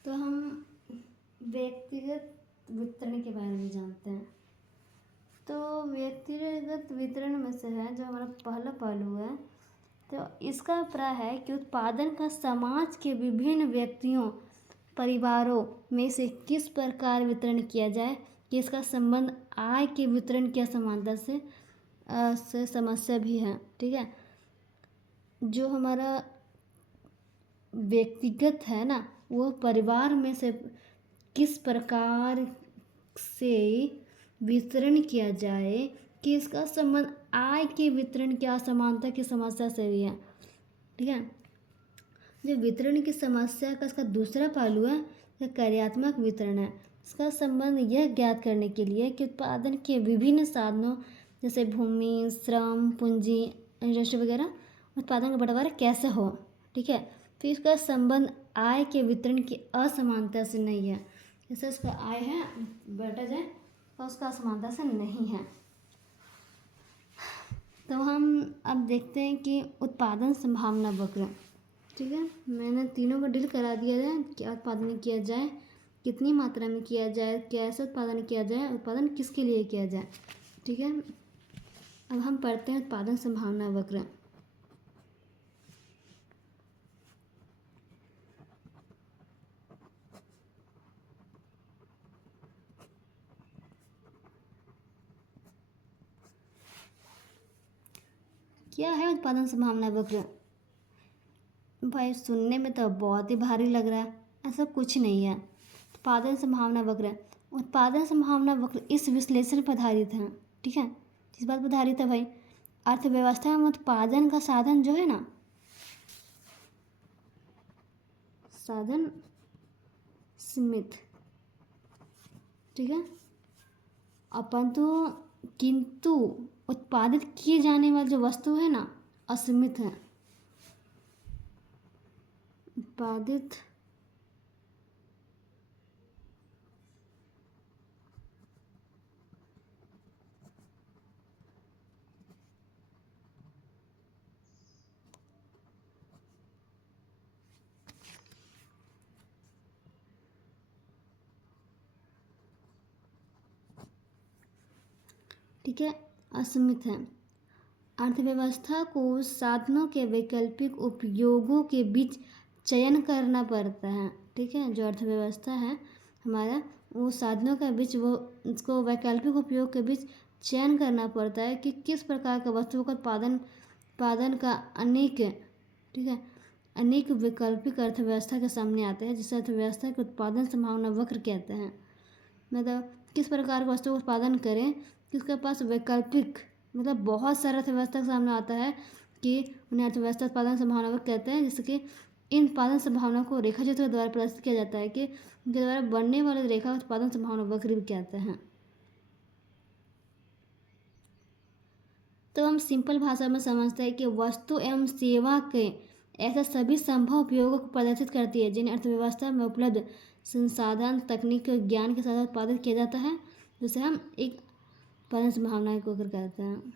तो हम व्यक्तिगत वितरण के बारे में जानते हैं। तो व्यक्तिगत वितरण में से है जो हमारा पहला पहलू है, तो इसका प्राय है कि उत्पादन का समाज के विभिन्न व्यक्तियों परिवारों में से किस प्रकार वितरण किया जाए कि इसका संबंध आय के वितरण की असमानता से समस्या भी है। ठीक है, जो हमारा व्यक्तिगत है ना, वो परिवार में से किस प्रकार से वितरण किया जाए कि इसका संबंध आय के वितरण की असमानता की समस्या से भी है। ठीक है, जो वितरण की समस्या का इसका दूसरा पहलू है यह कार्यात्मक वितरण है। इसका संबंध यह ज्ञात करने के लिए कि उत्पादन के विभिन्न साधनों जैसे भूमि, श्रम, पूंजी, इंडस्ट्री वगैरह उत्पादन का बंटवारा कैसे हो। ठीक है, तो इसका संबंध आय के वितरण की असमानता से नहीं है। जैसे इसका आय है बटा जाए तो उसका असमानता से नहीं है। तो हम अब देखते हैं कि उत्पादन संभावना वक्र। ठीक है, मैंने तीनों को डील करा दिया है, क्या उत्पादन किया जाए, कितनी मात्रा में किया जाए, कैसे उत्पादन किया जाए, उत्पादन किसके लिए किया जाए। ठीक है, अब हम पढ़ते हैं उत्पादन संभावना वक्र। क्या है उत्पादन संभावना वक्र? भाई सुनने में तो बहुत ही भारी लग रहा है, ऐसा कुछ नहीं है। उत्पादन संभावना वक्र, उत्पादन संभावना वक्र इस विश्लेषण पर आधारित है। ठीक है, किस बात पर आधारित है भाई? अर्थव्यवस्था में उत्पादन का साधन जो है ना, साधन सीमित। ठीक है, किंतु उत्पादित किए जाने वाली जो वस्तु है ना असीमित है। उत्पादित ठीक है, असीमित है। अर्थव्यवस्था को साधनों के वैकल्पिक उपयोगों के बीच चयन करना पड़ता है। ठीक है, जो अर्थव्यवस्था है हमारा, वो साधनों के बीच वो उसको वैकल्पिक उपयोग के बीच चयन करना पड़ता है कि किस प्रकार का वस्तुओं का उत्पादन का अनेक। ठीक है, अनेक वैकल्पिक अर्थव्यवस्था के सामने आते हैं जिस अर्थव्यवस्था के उत्पादन संभावना वक्र कहते हैं। मतलब किस प्रकार का वस्तु उत्पादन करें, किसके पास वैकल्पिक मतलब बहुत सारा अर्थव्यवस्था के सामने आता है कि उन्हें अर्थव्यवस्था उत्पादन संभावना वक्र कहते हैं, जिससे कि इन उत्पादन संभावना को रेखा चित्र द्वारा प्रदर्शित किया जाता है कि उनके द्वारा बनने वाले रेखा उत्पादन संभावना वक्र भी कहते हैं। तो हम सिंपल भाषा में समझते हैं कि वस्तु एवं सेवा के ऐसे सभी संभव उपयोगों को प्रदर्शित करती है जिन्हें अर्थव्यवस्था में उपलब्ध संसाधन, तकनीक और ज्ञान के साथ उत्पादित किया जाता है, जिसे हम एक उत्पादन संभावना को कहते हैं।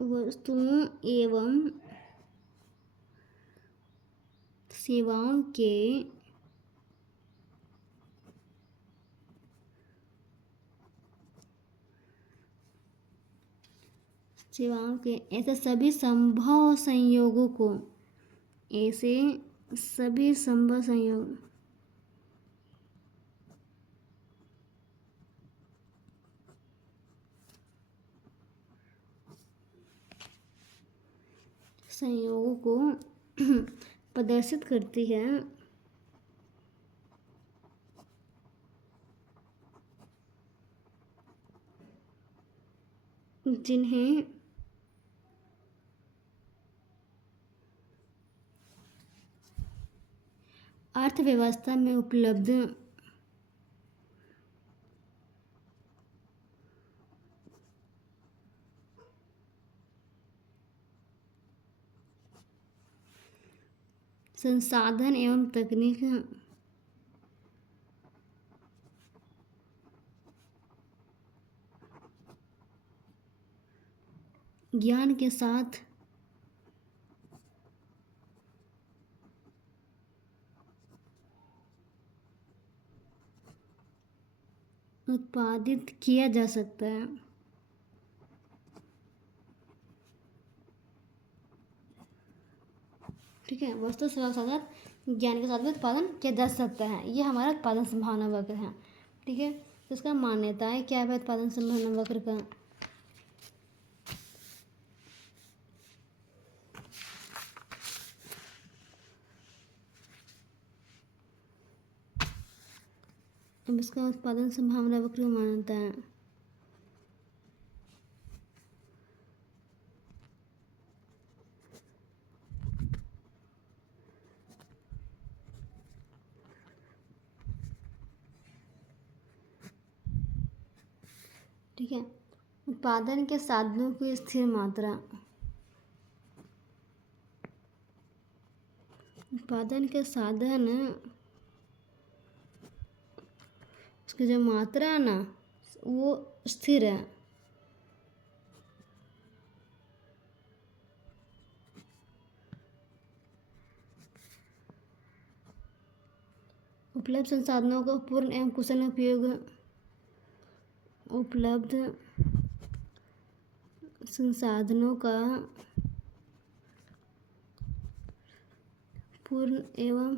वस्तुओं एवं सेवाओं के ऐसे सभी संभव संयोगों को प्रदर्शित करती है, जिन्हें अर्थव्यवस्था में उपलब्ध संसाधन एवं तकनीक ज्ञान के साथ उत्पादित किया जा सकता है। ठीक है, वस्तु सेवा के साथ ज्ञान के साथ भी उत्पादन किया जा सकता है। ये हमारा उत्पादन संभावना वक्र है। ठीक है, तो इसका मान्यताएं क्या है उत्पादन संभावना वक्र का? अब इसका उत्पादन संभावना वक्र मान्यता है। ठीक है, उत्पादन के साधनों की स्थिर मात्रा, उत्पादन के साधन उसकी जो मात्रा है ना वो स्थिर है। उपलब्ध संसाधनों का पूर्ण एवं कुशल उपयोग, उपलब्ध संसाधनों का पूर्ण एवं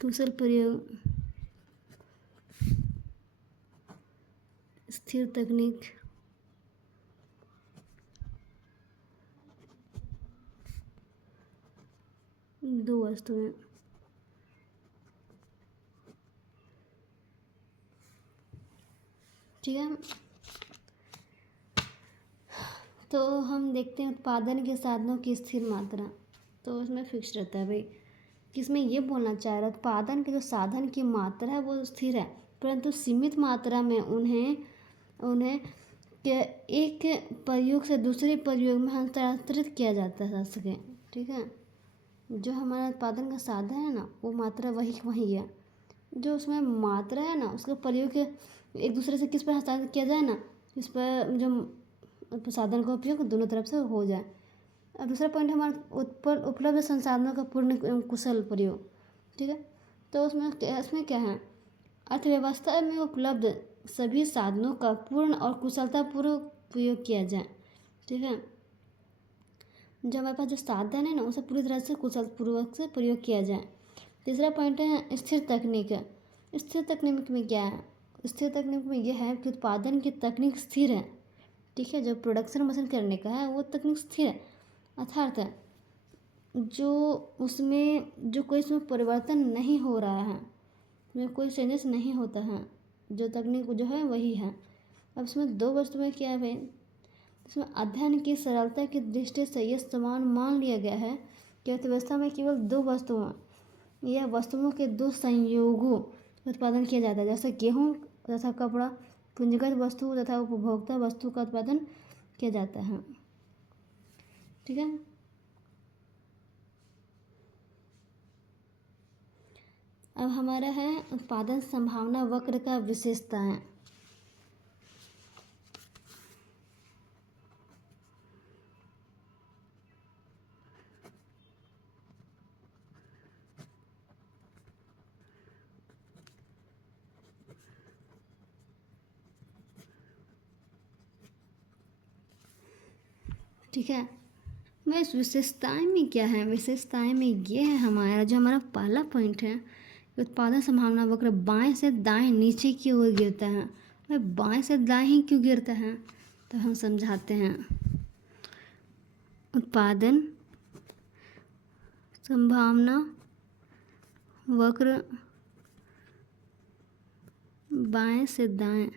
कुशल प्रयोग, स्थिर तकनीक, दो वस्तुएं। ठीक है, तो हम देखते हैं उत्पादन के साधनों की स्थिर मात्रा। तो उसमें फिक्स रहता है भाई कि इसमें ये बोलना चाह रहा है उत्पादन के जो साधन की मात्रा है वो स्थिर है, परंतु सीमित मात्रा में उन्हें के एक प्रयोग से दूसरे प्रयोग में हस्तांतरित किया जाता है सके। ठीक है, जो हमारा उत्पादन का साधन है ना वो मात्रा वही है, जो उसमें मात्रा है ना उसका प्रयोग एक दूसरे से किस पर हस्तांतरित किया जाए ना, इस पर जो साधन का उपयोग दोनों तरफ से हो जाए। और दूसरा पॉइंट हमारा उपलब्ध संसाधनों का पूर्ण कुशल प्रयोग। ठीक है, तो उसमें क्या है, अर्थव्यवस्था में उपलब्ध सभी साधनों का पूर्ण और कुशलतापूर्वक प्रयोग किया जाए। ठीक है, जो हमारे पास जो साधन है ना उसे पूरी तरह से कुशलपूर्वक से प्रयोग किया जाए। तीसरा पॉइंट है स्थिर तकनीक। स्थिर तकनीक में क्या है, स्थिर तकनीक में यह है कि उत्पादन की तकनीक स्थिर है। ठीक है, जो प्रोडक्शन मशीन करने का है वो तकनीक स्थिर है, अर्थात जो उसमें जो कोई इसमें परिवर्तन नहीं हो रहा है, में कोई चेंजेस नहीं होता है, जो तकनीक जो है वही है। अब इसमें दो वस्तुएं क्या है भाई, इसमें अध्ययन की सरलता की दृष्टि से यह समान मान लिया गया है कि अर्थव्यवस्था में केवल दो वस्तुओं या वस्तुओं के दो संयोगों उत्पादन किया जाता है, जैसे गेहूँ तथा कपड़ा, पूंजीगत वस्तु तथा उपभोक्ता वस्तु का उत्पादन किया जाता है। ठीक है। अब हमारा है उत्पादन संभावना वक्र का विशेषताएं। ठीक है। मैं इस विशेषताएं में क्या है, विशेषताएं में ये है हमारा जो हमारा पहला पॉइंट है, उत्पादन संभावना वक्र बाएं से दाएं नीचे की ओर गिरता है। भाई बाएं से दाएं ही क्यों गिरता है, तो हम समझाते हैं। उत्पादन संभावना वक्र बाएं से दाएं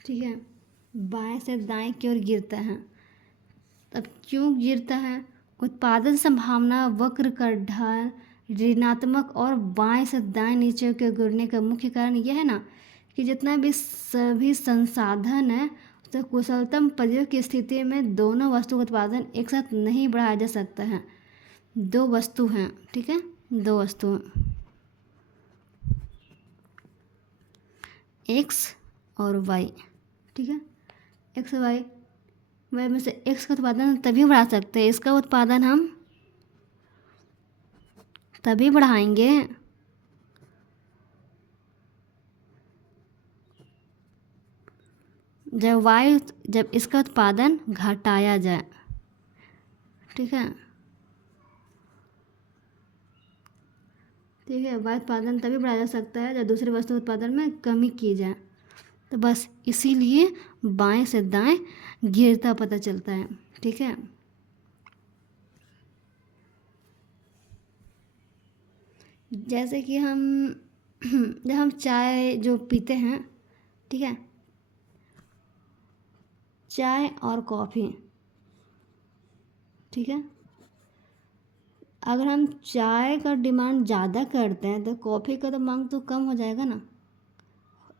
ठीक है, बाएं से दाएं की ओर गिरता है। अब क्यों गिरता है, उत्पादन संभावना वक्र का ढाल ऋणात्मक और बाएं से दाएं नीचे के गिरने का मुख्य कारण यह है ना कि जितना भी सभी संसाधन है तो कुशलतम प्रयोग की स्थिति में दोनों वस्तु का उत्पादन एक साथ नहीं बढ़ाया जा सकता है। दो वस्तु हैं, ठीक है, दो वस्तु एक्स और वाई। ठीक है, एक्स वाई वाई में से एक्स का उत्पादन तभी बढ़ा सकते हैं, इसका उत्पादन हम तभी बढ़ाएंगे जब इसका उत्पादन घटाया जाए। ठीक है, ठीक है, वाई उत्पादन तभी बढ़ाया जा सकता है जब दूसरे वस्तु उत्पादन में कमी की जाए। तो बस इसीलिए बाएं से दाएं गिरता पता चलता है। ठीक है, जैसे कि हम जब हम चाय जो पीते हैं, ठीक है, चाय और कॉफ़ी, ठीक है, अगर हम चाय का डिमांड ज़्यादा करते हैं तो कॉफ़ी का तो मांग तो कम हो जाएगा ना,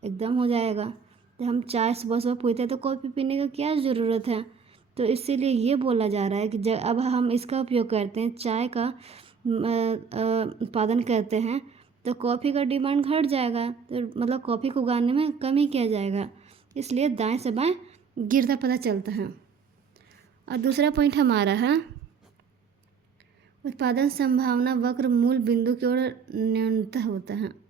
एकदम हो जाएगा। जब हम चाय सुबह सुबह पीते हैं तो कॉफ़ी पीने का क्या ज़रूरत है। तो इसीलिए ये बोला जा रहा है कि जब अब हम इसका उपयोग करते हैं, चाय का उत्पादन करते हैं, तो कॉफ़ी का डिमांड घट जाएगा, तो मतलब कॉफ़ी को उगाने में कमी किया जाएगा। इसलिए दाएं से बाएं गिरता पता चलता है। और दूसरा पॉइंट हमारा है उत्पादन संभावना वक्र मूल बिंदु की ओर न्यूनतः होता है।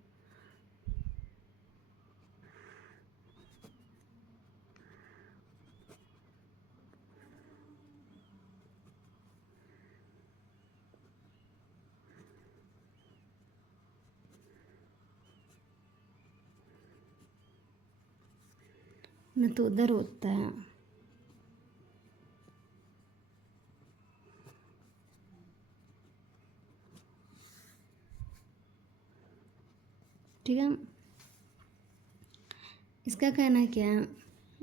न तो उधर होता है। ठीक है, इसका कहना क्या है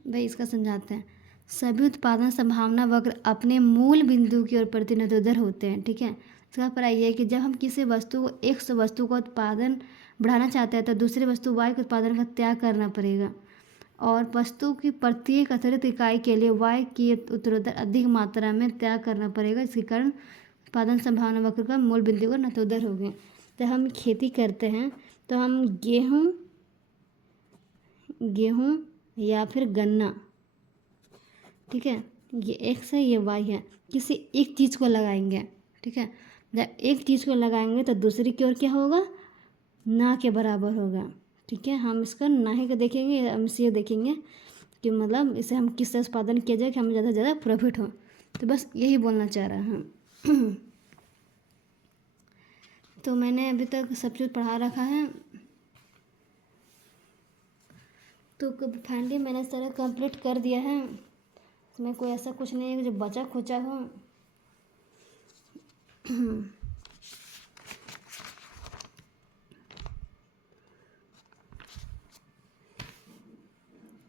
भाई, इसका समझाते हैं। सभी उत्पादन संभावना वक्र अपने मूल बिंदु की ओर प्रतिनिधिधर होते हैं। ठीक है, इसका प्राय यह है कि जब हम किसी वस्तु को एक वस्तु का उत्पादन बढ़ाना चाहते हैं तो दूसरी वस्तु वाई के उत्पादन का त्याग करना पड़ेगा, और वस्तु की प्रत्येक अतिरिक्त इकाई के लिए वाई की उत्तरोत्तर अधिक मात्रा में त्याग करना पड़ेगा। इसके कारण उत्पादन संभावना वक्र का मूल बिंदु को नतोदर हो गए। जब हम खेती करते हैं तो हम गेहूँ या फिर गन्ना, ठीक है, ये एक्स है ये वाई है, किसी एक चीज़ को लगाएंगे। ठीक है, जब एक चीज़ को लगाएंगे तो दूसरी की ओर क्या होगा, ना के बराबर होगा। ठीक है, हम इसका ना ही का देखेंगे, हम इसे देखेंगे कि मतलब इसे हम किस तरह उत्पादन किया जाए कि हमें ज़्यादा से ज़्यादा प्रॉफिट हो। तो बस यही बोलना चाह रहा हूँ। तो मैंने अभी तक सब चीज़ पढ़ा रखा है, तो फाइनली मैंने सारा कंप्लीट कर दिया है। इसमें कोई ऐसा कुछ नहीं है जो बचा खुचा हो।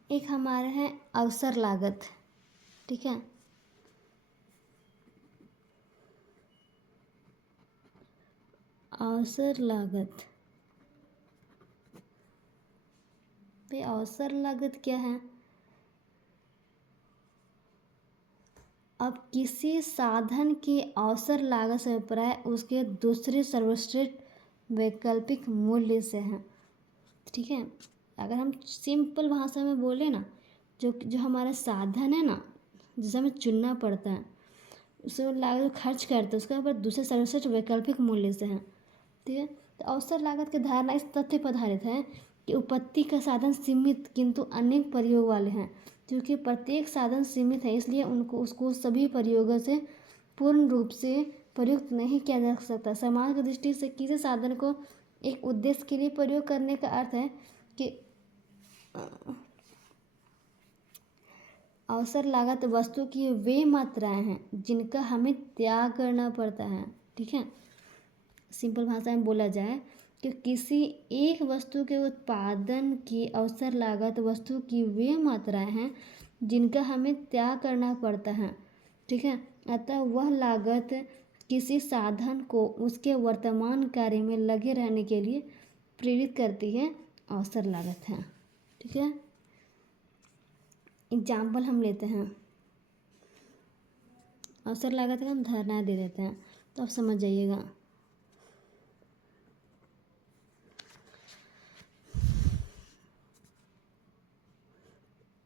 एक हमारे हैं अवसर लागत, ठीक है। अवसर लागत, भाई अवसर लागत क्या है? अब किसी साधन की अवसर लागत से अभिप्राय उसके दूसरे सर्वश्रेष्ठ वैकल्पिक मूल्य से है, ठीक है। अगर हम सिंपल भाषा में बोले ना, जो जो हमारा साधन है ना, जिसे हमें चुनना पड़ता है, उसे लागत खर्च करते हैं, उसके ऊपर दूसरे सर्वश्रेष्ठ वैकल्पिक मूल्य से है, ठीक है। तो अवसर लागत की धारणा इस तथ्य पर आधारित है कि उत्पत्ति का साधन सीमित किंतु अनेक प्रयोग वाले हैं। क्योंकि प्रत्येक साधन सीमित है, इसलिए उसको सभी प्रयोगों से पूर्ण रूप से प्रयुक्त नहीं किया जा सकता। समाज की दृष्टि से किसी साधन को एक उद्देश्य के लिए प्रयोग करने का अर्थ है कि अवसर लागत वस्तु की वे मात्राएं हैं जिनका हमें त्याग करना पड़ता है, ठीक है। सिंपल भाषा में बोला जाए कि किसी एक वस्तु के उत्पादन की अवसर लागत वस्तु की वे मात्राएं हैं जिनका हमें त्याग करना पड़ता है, ठीक है। अतः वह लागत किसी साधन को उसके वर्तमान कार्य में लगे रहने के लिए प्रेरित करती है, अवसर लागत है, ठीक है। एग्जाम्पल हम लेते हैं, अवसर लागत का हम धारणाएं दे देते हैं, तो आप समझ जाइएगा।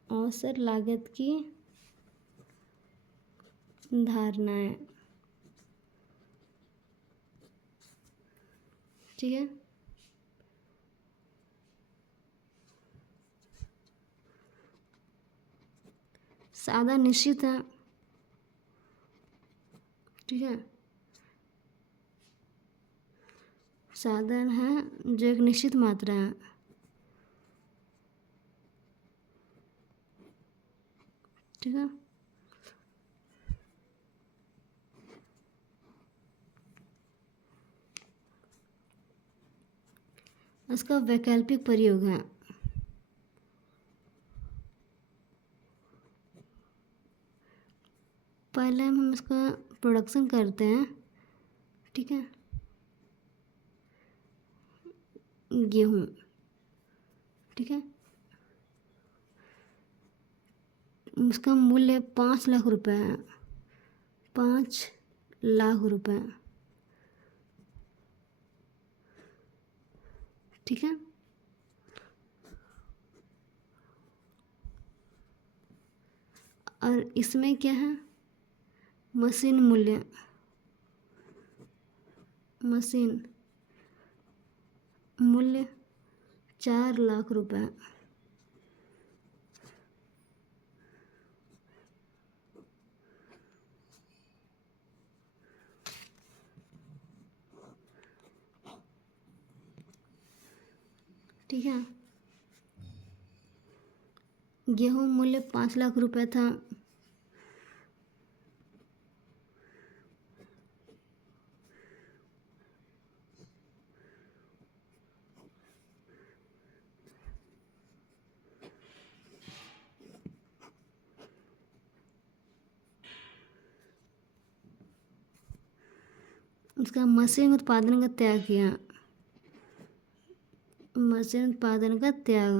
अवसर लागत की धारणाएं, ठीक है। साधन निश्चित है, ठीक है। साधन है जो एक निश्चित मात्रा है, ठीक है। इसका वैकल्पिक प्रयोग है, पहले हम इसका प्रोडक्शन करते हैं, ठीक है। गेहूँ, ठीक है। उसका मूल्य 5 लाख रुपए है, 5 लाख रुपए, ठीक है। और इसमें क्या है, मशीन मूल्य, मशीन मूल्य 4 लाख रुपए, ठीक है। गेहूँ मूल्य 5 लाख रुपए था, उसका मशीन उत्पादन का त्याग किया, मशीन उत्पादन का त्याग,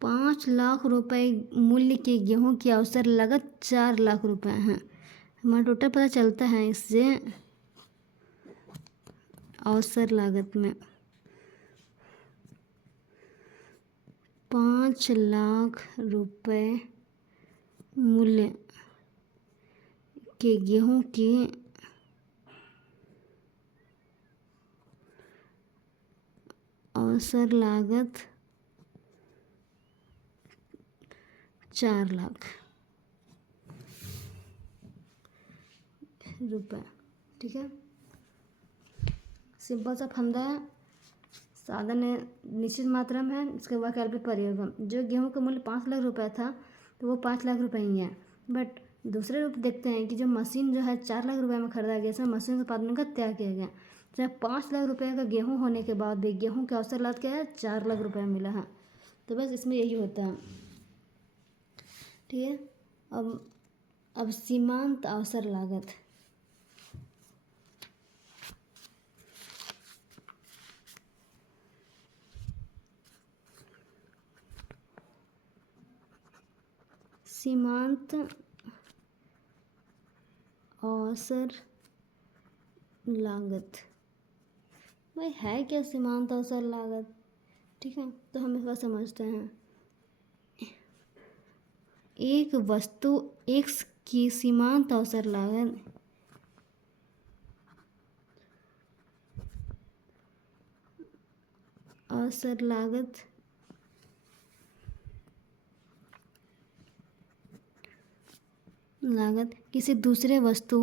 5 लाख रुपए मूल्य के गेहूं की अवसर लागत 4 लाख रुपए है। हमारा टोटल पता चलता है इससे, अवसर लागत में 5 लाख रुपए मूल्य के गेहूं की अवसर लागत 4 लाख रुपए। ठीक है, सिंपल सा फंदा है, साधन है निश्चित मात्रा में है, इसके बाद कैलकुलेट परियोग। जो गेहूं का मूल्य 5 लाख रुपए था तो वो 5 लाख रुपए ही है, बट दूसरे रूप देखते हैं कि जो मशीन जो है 4 लाख रुपए में खरीदा गया, इसमें मशीन उत्पादन का त्याग किया गया। चाहे 5 लाख रुपए का गेहूं होने के बाद भी गेहूं का अवसर लागत क्या है, 4 लाख रुपए मिला है। तो बस इसमें यही होता है। ठीक है, अब सीमांत अवसर लागत। सीमांत अवसर लागत भाई है क्या सीमांत अवसर लागत? ठीक है, तो हम इसका समझते हैं। एक वस्तु X की सीमांत अवसर लागत किसी दूसरे वस्तु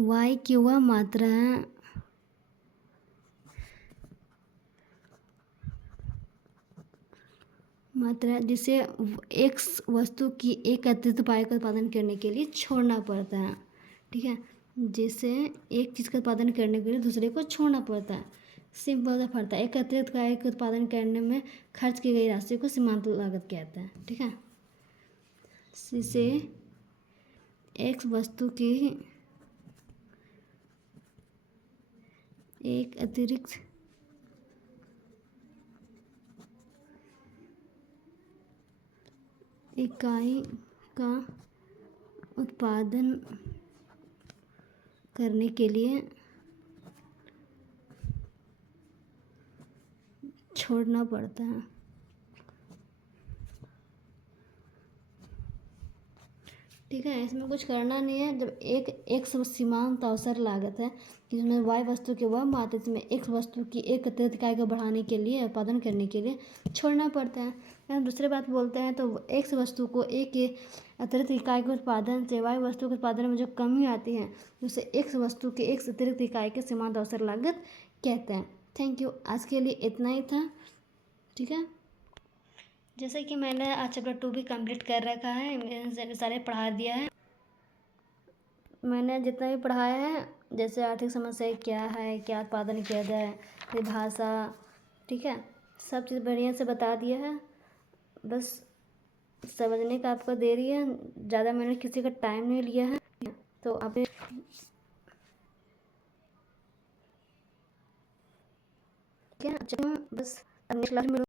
Y की वह मात्रा जिसे X वस्तु की एक अतिरिक्त पाई का उत्पादन करने के लिए छोड़ना पड़ता है। ठीक है, जिसे एक चीज़ का उत्पादन करने के लिए दूसरे को छोड़ना पड़ता है। सिंपल सा फर्क है, एक अतिरिक्त इकाई का उत्पादन करने में खर्च की गई राशि को सीमांत लागत कहते हैं। ठीक है, जिसे X वस्तु की एक अतिरिक्त इकाई का उत्पादन करने के लिए छोड़ना पड़ता है। ठीक है, इसमें कुछ करना नहीं है। जब एक सीमांत अवसर लागत है जिसमें Y वस्तु के वह मात्रा जिसमें X वस्तु की एक अतिरिक्त इकाई को बढ़ाने के लिए उत्पादन करने के लिए छोड़ना पड़ता है। हम दूसरी बात बोलते हैं तो X वस्तु को एक अतिरिक्त इकाई के उत्पादन से Y वस्तु के उत्पादन में जो कमी आती है उसे X वस्तु के एक अतिरिक्त इकाई के सीमांत अवसर लागत कहते हैं। थैंक यू, आज के लिए इतना ही था। ठीक है, जैसे कि मैंने आज चैप्टर 2 भी कंप्लीट कर रखा है, मैंने सारे पढ़ा दिया है। मैंने जितना भी पढ़ाया है, जैसे आर्थिक समस्या क्या है, क्या उत्पादन किया जाए, परिभाषा, ठीक है, सब चीज़ बढ़िया से बता दिया है। बस समझने का आपको देरी है, ज़्यादा मैंने किसी का टाइम नहीं लिया है। तो आप क्या बस नेक्स्ट क्लास में